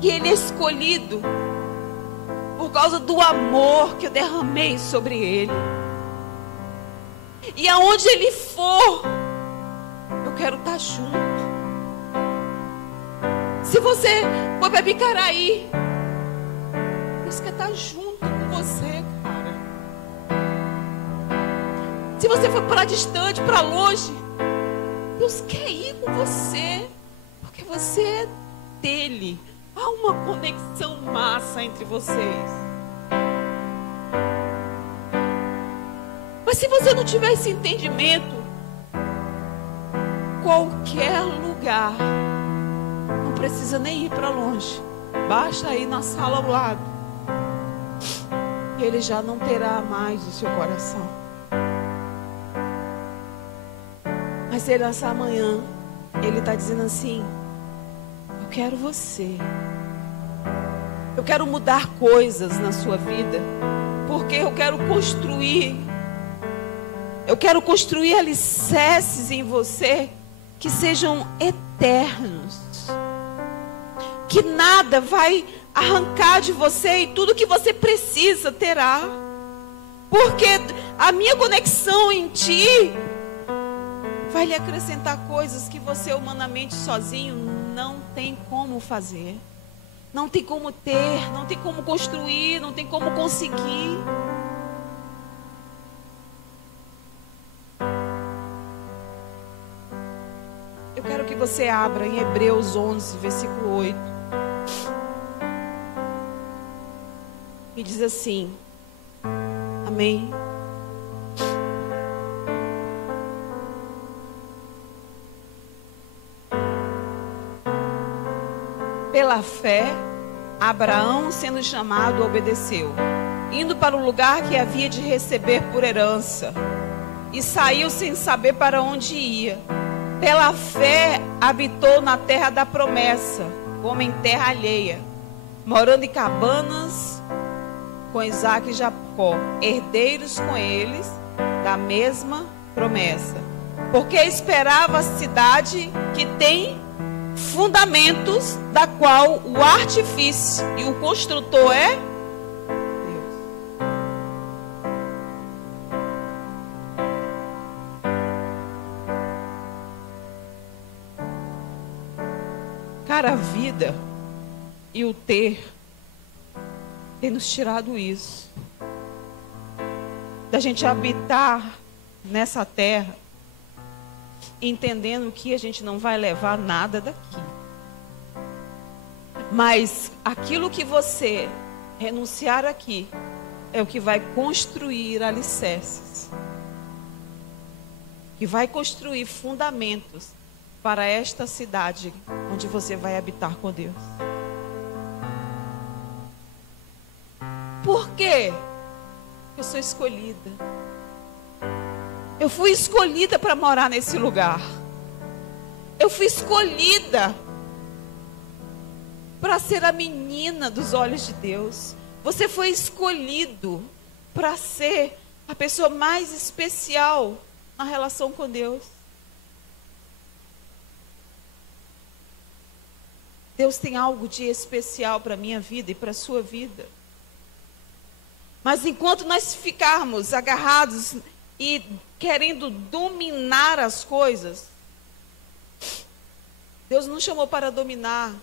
que ele é escolhido por causa do amor que eu derramei sobre ele. E aonde ele for, eu quero estar junto. Se você for para Bicaraí, Deus quer estar junto com você, cara. Se você for para distante, para longe, Deus quer ir com você, porque você é dele. Há uma conexão massa entre vocês. Mas se você não tiver esse entendimento, qualquer lugar, não precisa nem ir para longe, basta ir na sala ao lado, ele já não terá mais o seu coração. Mas ele, nessa manhã, ele está dizendo assim: eu quero você, eu quero mudar coisas na sua vida, porque eu quero construir alicerces em você que sejam eternos, que nada vai arrancar de você, e tudo que você precisa terá, porque a minha conexão em ti vai lhe acrescentar coisas que você humanamente sozinho não tem como fazer, não tem como ter, não tem como construir, não tem como conseguir. Eu quero que você abra em Hebreus 11, versículo 8. E diz assim, amém? Pela fé, Abraão, sendo chamado, obedeceu, indo para o lugar que havia de receber por herança, e saiu sem saber para onde ia. Pela fé, habitou na terra da promessa, como em terra alheia, morando em cabanas com Isaque e Jacó, herdeiros com eles da mesma promessa, porque esperava a cidade que tem fundamentos, da qual o artifício e o construtor é Deus. Cara, a vida e o ter tem nos tirado isso, da gente habitar nessa terra entendendo que a gente não vai levar nada daqui, mas aquilo que você renunciar aqui é o que vai construir alicerces, que vai construir fundamentos para esta cidade onde você vai habitar com Deus. Por quê? Eu sou escolhida. Eu fui escolhida para morar nesse lugar. Eu fui escolhida para ser a menina dos olhos de Deus. Você foi escolhido para ser a pessoa mais especial na relação com Deus. Deus tem algo de especial para a minha vida e para a sua vida. Mas enquanto nós ficarmos agarrados e querendo dominar as coisas, Deus não chamou para dominar.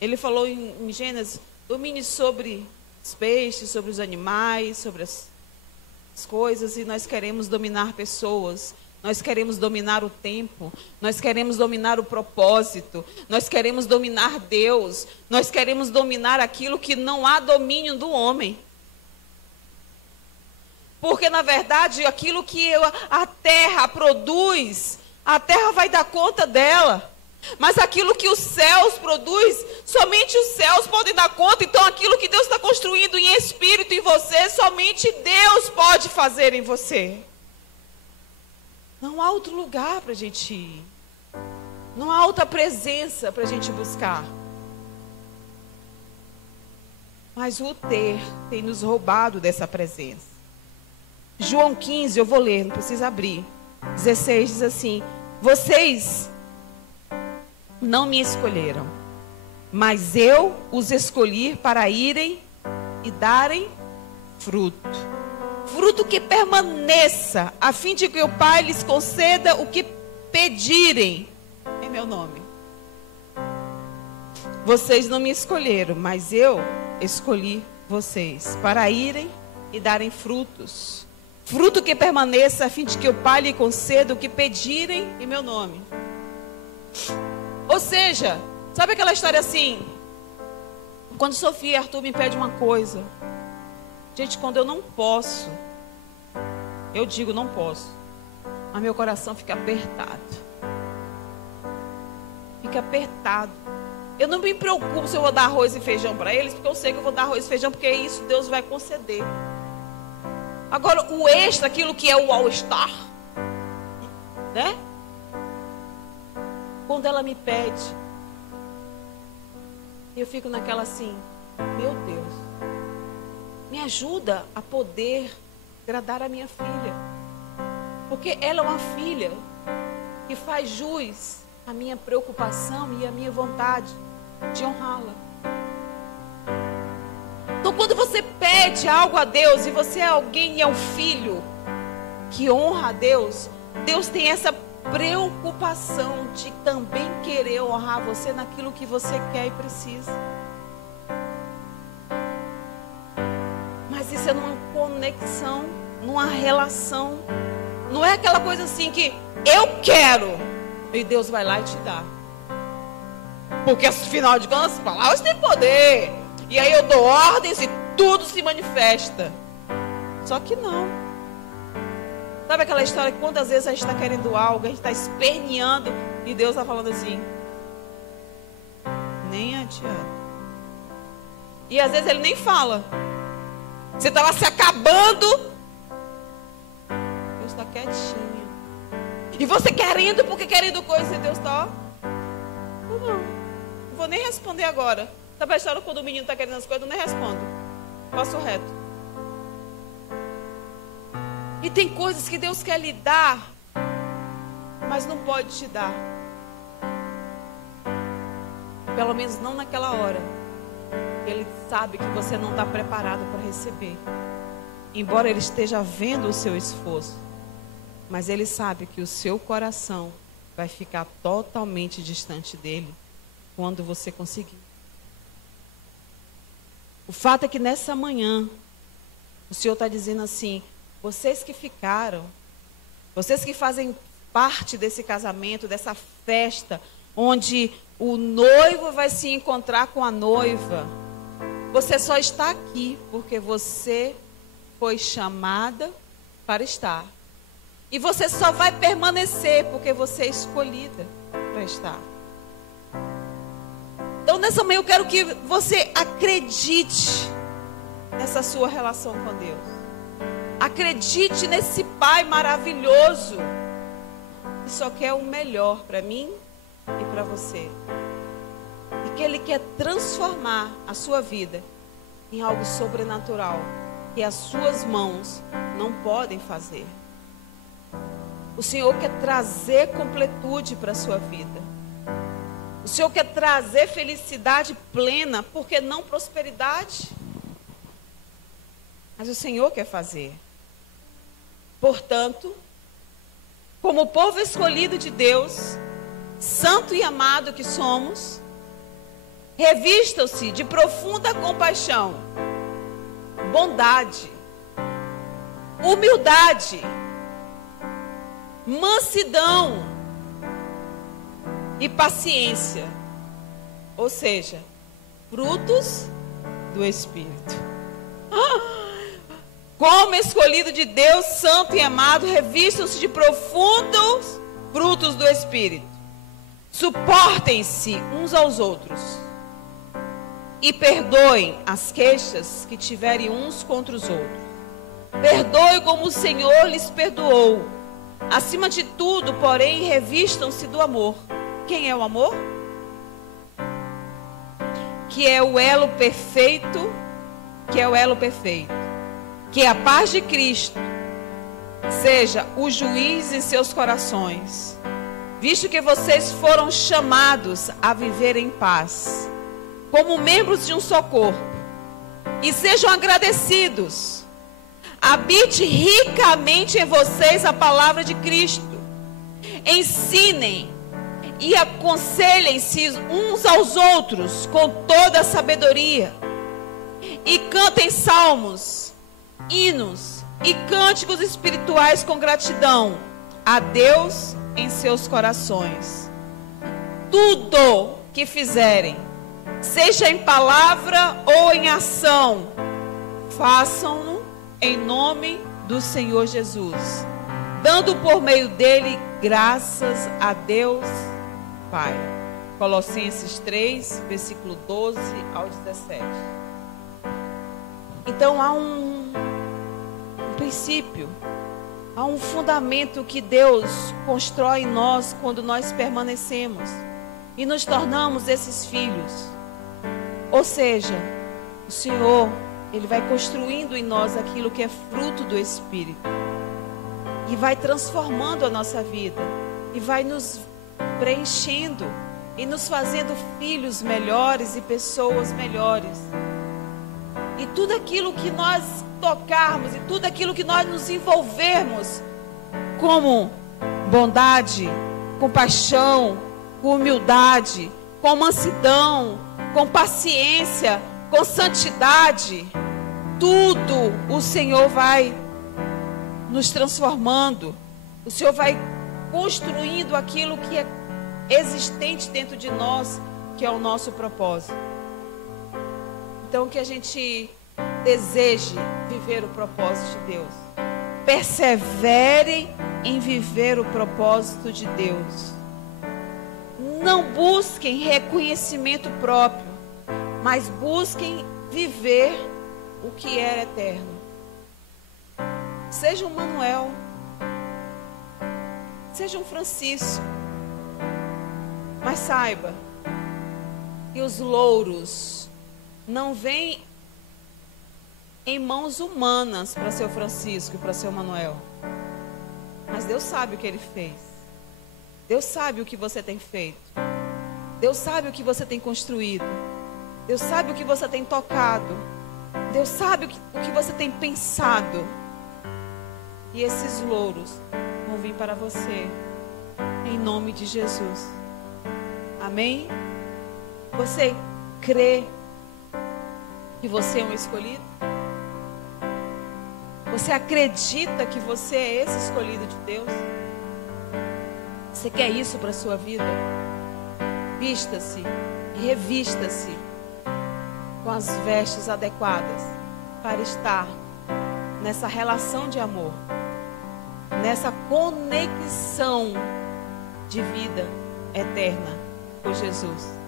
Ele falou em Gênesis, domine sobre os peixes, sobre os animais, sobre as coisas, e nós queremos dominar pessoas. Nós queremos dominar o tempo, nós queremos dominar o propósito, nós queremos dominar Deus, nós queremos dominar aquilo que não há domínio do homem. Porque, na verdade, aquilo que a terra produz, a terra vai dar conta dela. Mas aquilo que os céus produz, somente os céus podem dar conta. Então, aquilo que Deus está construindo em espírito em você, somente Deus pode fazer em você. Não há outro lugar para a gente ir. Não há outra presença para a gente buscar. Mas o ter tem nos roubado dessa presença. João 15, eu vou ler, não precisa abrir. 16 diz assim: vocês não me escolheram, mas eu os escolhi para irem e darem fruto. Fruto que permaneça, a fim de que o Pai lhes conceda o que pedirem em meu nome. Vocês não me escolheram, mas eu escolhi vocês para irem e darem frutos. Fruto que permaneça, a fim de que o Pai lhe conceda o que pedirem em meu nome. Ou seja, sabe aquela história assim? Quando Sofia e Arthur me pedem uma coisa, gente, quando eu não posso, eu digo não posso, mas meu coração fica apertado. Fica apertado. Eu não me preocupo se eu vou dar arroz e feijão para eles, porque eu sei que eu vou dar arroz e feijão, porque isso Deus vai conceder. Agora, o extra, aquilo que é o all-star, né? Quando ela me pede, eu fico naquela assim, meu Deus, me ajuda a poder agradar a minha filha. Porque ela é uma filha que faz jus à minha preocupação e à minha vontade de honrá-la. Então, quando você pede algo a Deus e você é alguém e é um filho que honra a Deus, Deus tem essa preocupação de também querer honrar você naquilo que você quer e precisa. Mas isso é numa conexão, numa relação. Não é aquela coisa assim que eu quero e Deus vai lá e te dá. Porque afinal de contas, as palavras têm poder. E aí eu dou ordens e tudo se manifesta. Só que não. Sabe aquela história que quantas vezes a gente está querendo algo, a gente está esperneando e Deus está falando assim, nem adianta. E às vezes Ele nem fala. Você está lá se acabando, Deus está quietinho. E você querendo, porque querendo coisa, e Deus está, ó, não vou nem responder agora. Sabe a história quando o menino está querendo as coisas, eu nem respondo. Passo reto. E tem coisas que Deus quer lhe dar, mas não pode te dar. Pelo menos não naquela hora. Ele sabe que você não está preparado para receber. Embora Ele esteja vendo o seu esforço. Mas Ele sabe que o seu coração vai ficar totalmente distante dEle quando você conseguir. O fato é que nessa manhã, o Senhor está dizendo assim, vocês que ficaram, vocês que fazem parte desse casamento, dessa festa, onde o noivo vai se encontrar com a noiva, você só está aqui porque você foi chamada para estar. E você só vai permanecer porque você é escolhida para estar. Então nessa manhã eu quero que você acredite nessa sua relação com Deus. Acredite nesse Pai maravilhoso que só quer o melhor para mim e para você. E que Ele quer transformar a sua vida em algo sobrenatural que as suas mãos não podem fazer. O Senhor quer trazer completude para a sua vida. O Senhor quer trazer felicidade plena, porque não prosperidade. Mas o Senhor quer fazer. Portanto, como povo escolhido de Deus, santo e amado que somos, revistam-se de profunda compaixão, bondade, humildade, mansidão e paciência, ou seja, frutos do Espírito. Como escolhido de Deus, santo e amado, revistam-se de profundos frutos do Espírito. Suportem-se uns aos outros e perdoem as queixas que tiverem uns contra os outros. Perdoe como o Senhor lhes perdoou. Acima de tudo, porém, revistam-se do amor. Quem é o amor? Que é o elo perfeito, que a paz de Cristo seja o juiz em seus corações, visto que vocês foram chamados a viver em paz, como membros de um só corpo, e sejam agradecidos. Habite ricamente em vocês a palavra de Cristo. Ensinem e aconselhem-se uns aos outros com toda a sabedoria. E cantem salmos, hinos e cânticos espirituais com gratidão a Deus em seus corações. Tudo que fizerem, seja em palavra ou em ação, façam-no em nome do Senhor Jesus, dando por meio dele graças a Deus Pai. Colossenses 3, versículo 12 ao 17. Então há um princípio, há um fundamento que Deus constrói em nós quando nós permanecemos e nos tornamos esses filhos. Ou seja, o Senhor, Ele vai construindo em nós aquilo que é fruto do Espírito. E vai transformando a nossa vida. E vai nos preenchendo. E nos fazendo filhos melhores e pessoas melhores. E tudo aquilo que nós tocarmos, e tudo aquilo que nós nos envolvermos, como bondade, compaixão, com humildade, com mansidão, com paciência, com santidade, tudo o Senhor vai nos transformando. O Senhor vai construindo aquilo que é existente dentro de nós, que é o nosso propósito. Então, que a gente deseje viver o propósito de Deus. Persevere em viver o propósito de Deus. Não busquem reconhecimento próprio, mas busquem viver o que é eterno. Seja um Manuel, seja um Francisco, mas saiba que os louros não vêm em mãos humanas para seu Francisco e para seu Manuel. Mas Deus sabe o que ele fez. Deus sabe o que você tem feito. Deus sabe o que você tem construído. Deus sabe o que você tem tocado. Deus sabe o que você tem pensado. E esses louros vão vir para você, em nome de Jesus. Amém? Você crê que você é um escolhido? Você acredita que você é esse escolhido de Deus? Você quer isso para a sua vida? Vista-se e revista-se com as vestes adequadas para estar nessa relação de amor, nessa conexão de vida eterna com Jesus.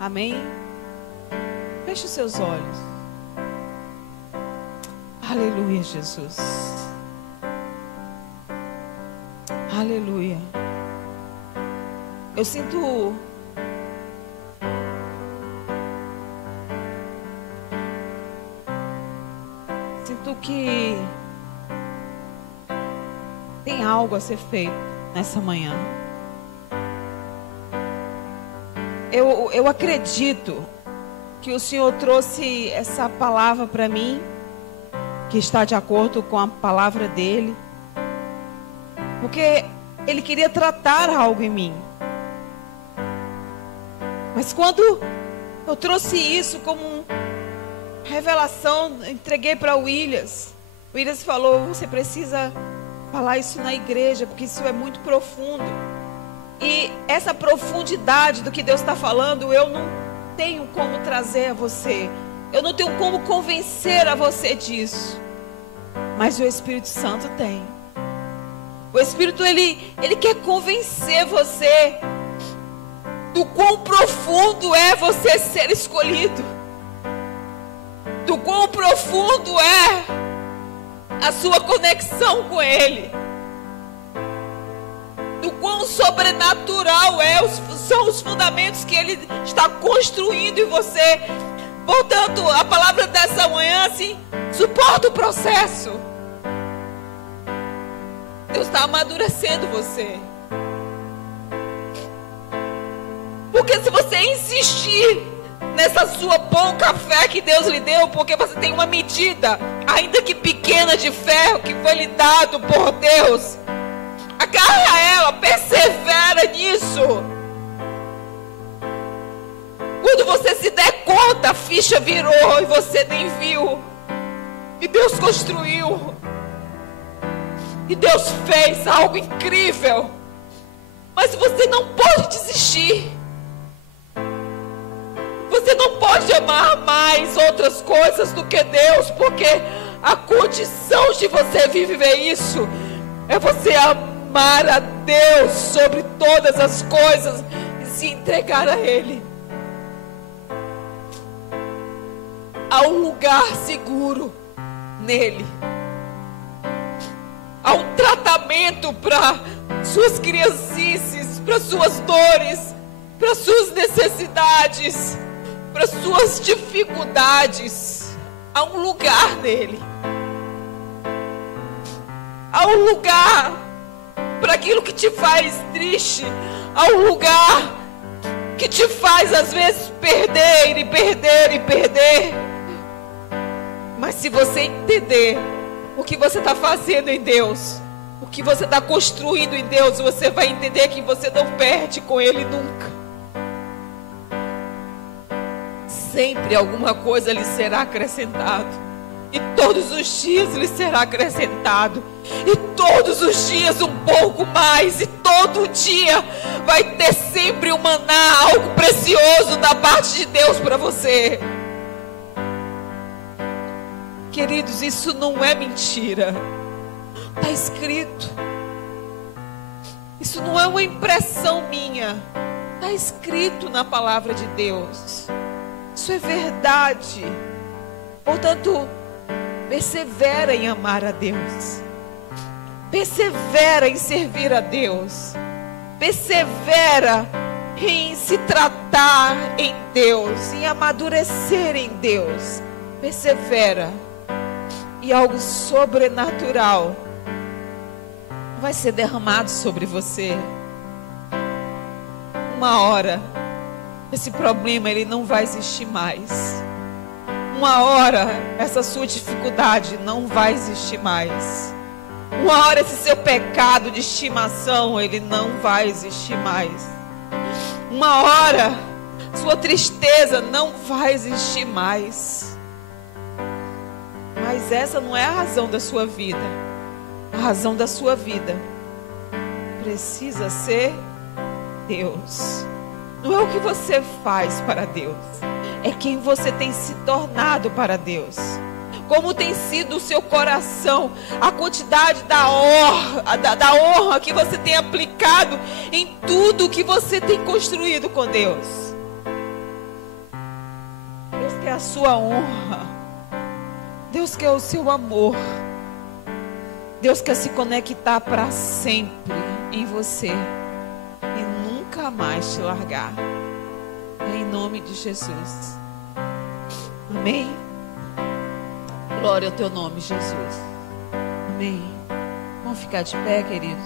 Amém? Feche os seus olhos. Aleluia, Jesus. Aleluia. Eu sinto que tem algo a ser feito nessa manhã. Eu acredito que o Senhor trouxe essa palavra para mim, que está de acordo com a palavra dele, porque ele queria tratar algo em mim. Mas quando eu trouxe isso como revelação, entreguei para o Williams falou: você precisa falar isso na igreja, porque isso é muito profundo. E essa profundidade do que Deus está falando, eu não tenho como trazer a você, eu não tenho como convencer a você disso, mas o Espírito Santo tem. O Espírito, ele quer convencer você do quão profundo é você ser escolhido, do quão profundo é a sua conexão com Ele, do quão sobrenatural são os fundamentos que Ele está construindo em você. Portanto, a palavra dessa manhã, assim, suporta o processo. Deus está amadurecendo você. Porque se você insistir nessa sua pouca fé que Deus lhe deu, porque você tem uma medida, ainda que pequena, de fé que foi lhe dado por Deus, agarra ela, persevera nisso. Quando você se der conta, a ficha virou e você nem viu. E Deus construiu. E Deus fez algo incrível. Mas você não pode desistir. Você não pode amar mais outras coisas do que Deus, porque a condição de você viver isso é você amar a Deus sobre todas as coisas e se entregar a Ele. Há um lugar seguro nele. Há um tratamento para suas criancices, para suas dores, para suas necessidades, para suas dificuldades. Há um lugar nele. Há um lugar para aquilo que te faz triste. Há um lugar que te faz às vezes perder e perder e perder. Mas se você entender o que você está fazendo em Deus, o que você está construindo em Deus, você vai entender que você não perde com Ele nunca. Sempre alguma coisa lhe será acrescentado. E todos os dias lhe será acrescentado. E todos os dias um pouco mais. E todo dia vai ter sempre um maná, algo precioso da parte de Deus para você. Queridos, isso não é mentira. Está escrito. Isso não é uma impressão minha. Está escrito na palavra de Deus. Isso é verdade. Portanto, persevera em amar a Deus. Persevera em servir a Deus. Persevera em se tratar em Deus, em amadurecer em Deus. Persevera. E algo sobrenatural vai ser derramado sobre você. Uma hora, esse problema ele não vai existir mais. Uma hora, essa sua dificuldade não vai existir mais. Uma hora, esse seu pecado de estimação, ele não vai existir mais. Uma hora, sua tristeza não vai existir mais. Mas essa não é a razão da sua vida. A razão da sua vida precisa ser Deus. Não é o que você faz para Deus, é quem você tem se tornado para Deus. Como tem sido o seu coração, a quantidade da honra que você tem aplicado em tudo que você tem construído com Deus. Deus quer a sua honra. Deus quer o seu amor. Deus quer se conectar para sempre em você e nunca mais te largar. Em nome de Jesus. Amém? Glória ao teu nome, Jesus. Amém. Vamos ficar de pé, queridos.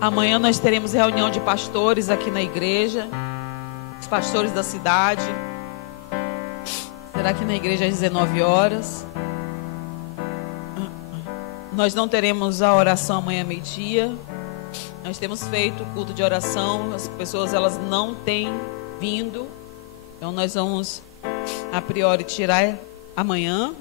Amanhã nós teremos reunião de pastores aqui na igreja. Os pastores da cidade. Será que na igreja às 19 horas? Nós não teremos a oração amanhã meio-dia. Nós temos feito culto de oração. As pessoas elas não têm vindo. Então nós vamos a priori tirar amanhã.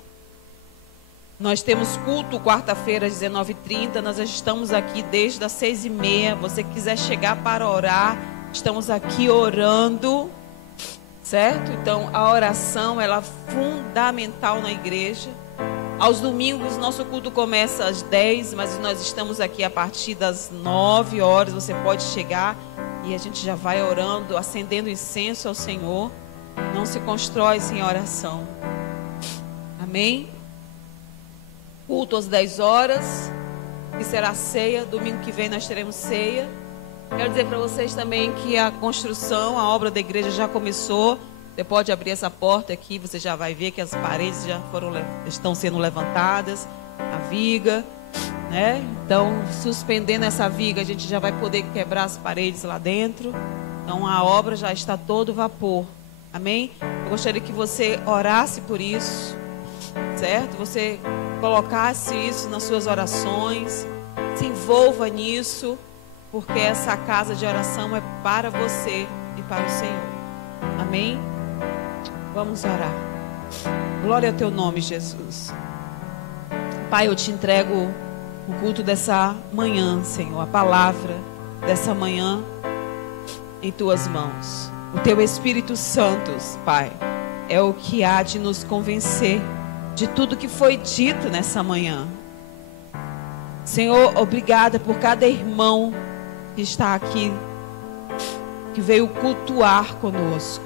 Nós temos culto quarta-feira às 19h30. Nós já estamos aqui desde as 6h30. Você que quiser chegar para orar, estamos aqui orando, certo? Então a oração ela é fundamental na igreja. Aos domingos nosso culto começa às 10, mas nós estamos aqui a partir das 9 horas. Você pode chegar e a gente já vai orando, acendendo incenso ao Senhor. Não se constrói sem oração. Amém? Culto às 10 horas, que será ceia. Domingo que vem nós teremos ceia. Quero dizer para vocês também que a construção, a obra da igreja já começou. Você pode abrir essa porta aqui, você já vai ver que as paredes já estão sendo levantadas, a viga, né? Então, suspendendo essa viga, a gente já vai poder quebrar as paredes lá dentro. Então, a obra já está todo vapor. Amém? Eu gostaria que você orasse por isso, certo? Você colocasse isso nas suas orações, se envolva nisso, porque essa casa de oração é para você e para o Senhor. Amém? Vamos orar. Glória ao teu nome, Jesus. Pai, eu te entrego o culto dessa manhã, Senhor, a palavra dessa manhã em tuas mãos. O teu Espírito Santo, Pai, é o que há de nos convencer de tudo que foi dito nessa manhã. Senhor, obrigada por cada irmão que está aqui, que veio cultuar conosco.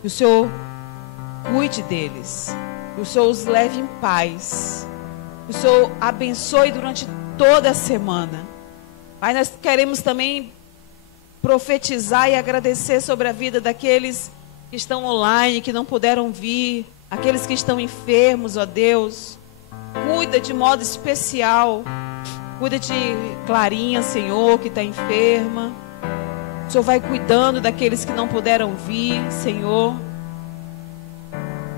Que o Senhor cuide deles, que o Senhor os leve em paz, que o Senhor abençoe durante toda a semana. Pai, nós queremos também profetizar e agradecer sobre a vida daqueles que estão online, que não puderam vir, aqueles que estão enfermos, ó Deus. Cuida de modo especial. Cuida de Clarinha, Senhor, que está enferma. O Senhor vai cuidando daqueles que não puderam vir, Senhor.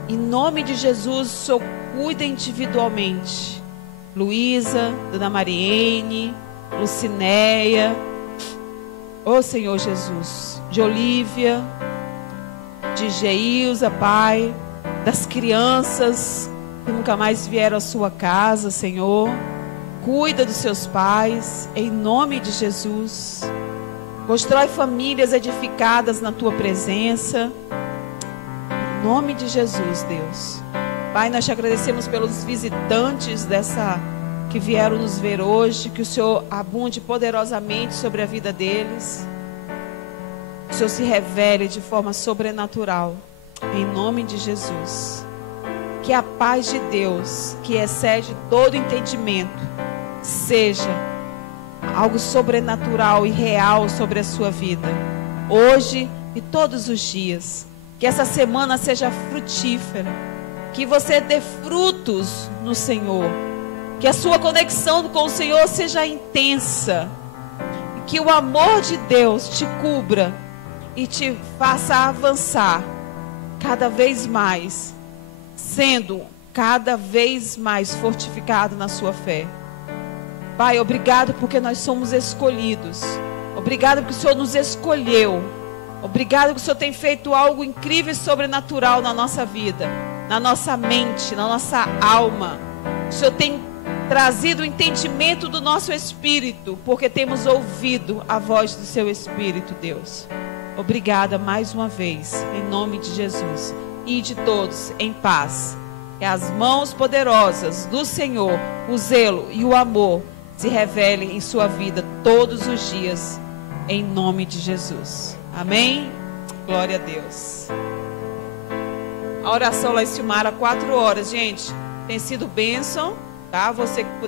Em nome de Jesus, o Senhor cuida individualmente. Luísa, Dona Mariene, Lucinéia. Ô Senhor Jesus. De Olívia, de Geilza, Pai. Das crianças que nunca mais vieram à sua casa, Senhor. Cuida dos seus pais, em nome de Jesus. Constrói famílias edificadas na tua presença, em nome de Jesus, Deus. Pai, nós te agradecemos pelos visitantes que vieram nos ver hoje. Que o Senhor abunde poderosamente sobre a vida deles. Que o Senhor se revele de forma sobrenatural, em nome de Jesus. Que a paz de Deus, que excede todo entendimento, seja algo sobrenatural e real sobre a sua vida, hoje e todos os dias. Que essa semana seja frutífera, que você dê frutos no Senhor, que a sua conexão com o Senhor seja intensa, que o amor de Deus te cubra e te faça avançar cada vez mais, sendo cada vez mais fortificado na sua fé. Pai, obrigado porque nós somos escolhidos. Obrigado porque o Senhor nos escolheu. Obrigado que o Senhor tem feito algo incrível e sobrenatural na nossa vida, na nossa mente, na nossa alma. O Senhor tem trazido o entendimento do nosso espírito, porque temos ouvido a voz do seu Espírito, Deus. Obrigada mais uma vez, em nome de Jesus. E de todos em paz. Que as mãos poderosas do Senhor, o zelo e o amor se revelem em sua vida todos os dias, em nome de Jesus. Amém? Glória a Deus. A oração lá em Silmara, 4 horas, gente. Tem sido bênção, tá? Você que puder